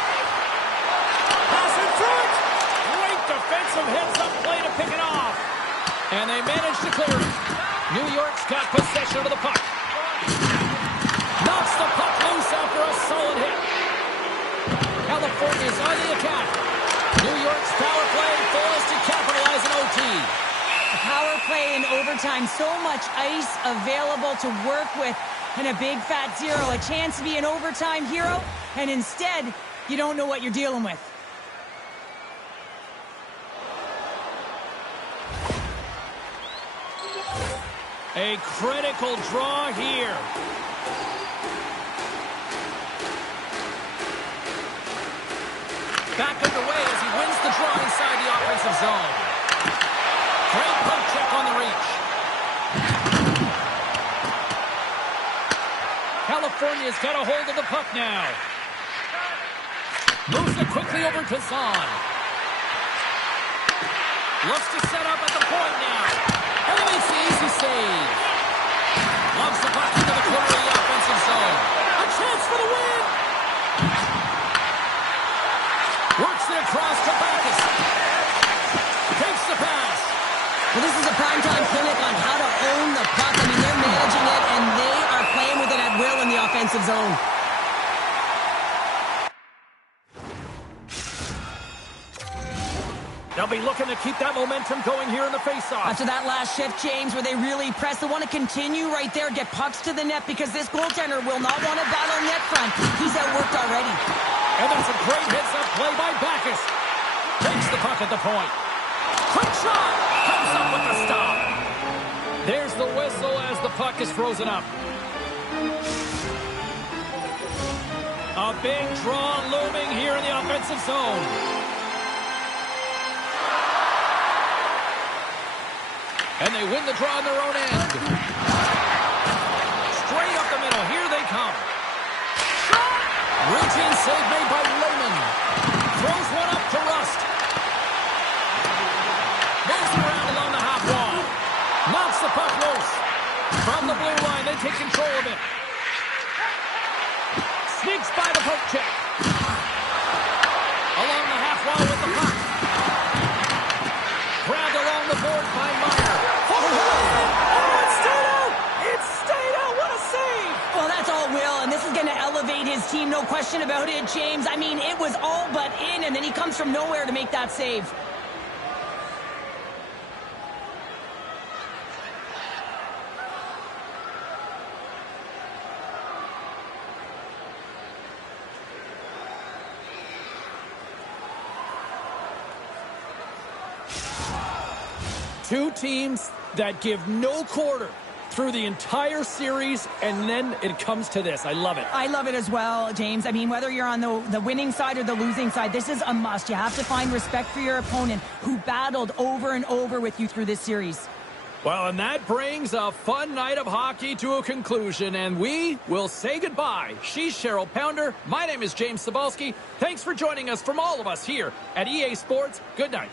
Pass in front. Great defensive hits up play to pick it off. And they manage to clear it. New York's got possession of the puck. Knocks the puck loose after a solid hit. California's on the attack. New York's power play fails to capitalize in OT. A power play in overtime, so much ice available to work with, and a big fat zero. A chance to be an overtime hero, and instead, you don't know what you're dealing with. A critical draw here. Back underway as he wins the draw inside the offensive zone. Great pump check on the reach. California's got a hold of the puck now. Moves it quickly over to Zahn. Looks to set up at the point now. And he makes the easy save. Loves the puck into the corner of the offensive zone. A chance for the win. Works it across to Backes. Takes the pass. Well, this is a primetime clinic on how to own the puck. I mean, they're managing it, and they are playing with it at will in the offensive zone. They'll be looking to keep that momentum going here in the faceoff. After that last shift, James, where they really press, they want to continue right there, get pucks to the net, because this goaltender will not want to battle net front. He's outworked already. And there's a great heads-up play by Backes. Takes the puck at the point. Quick shot! Comes up with the stop. There's the whistle as the puck is frozen up. A big draw looming here in the offensive zone. And they win the draw on their own end. Straight up the middle. Here they come. Routine save made by Lehman. Throws one up to Rust. Moves it around along the half wall. Knocks the puck loose. From the blue line, they take control of it. Sneaks by the poke check. Along the half wall with the puck. Grabbed along the board by Meyer. Oh, it stayed out! It stayed out! What a save! Well, that's all Will, and this is going to elevate his team, no question about it, James. I mean, it was all but in, and then he comes from nowhere to make that save. Two teams that give no quarter through the entire series, and then it comes to this. I love it. I love it as well, James. I mean, whether you're on the winning side or the losing side, this is a must. You have to find respect for your opponent who battled over and over with you through this series. Well, and that brings a fun night of hockey to a conclusion, and we will say goodbye. She's Cheryl Pounder. My name is James Cybulski. Thanks for joining us from all of us here at EA Sports. Good night.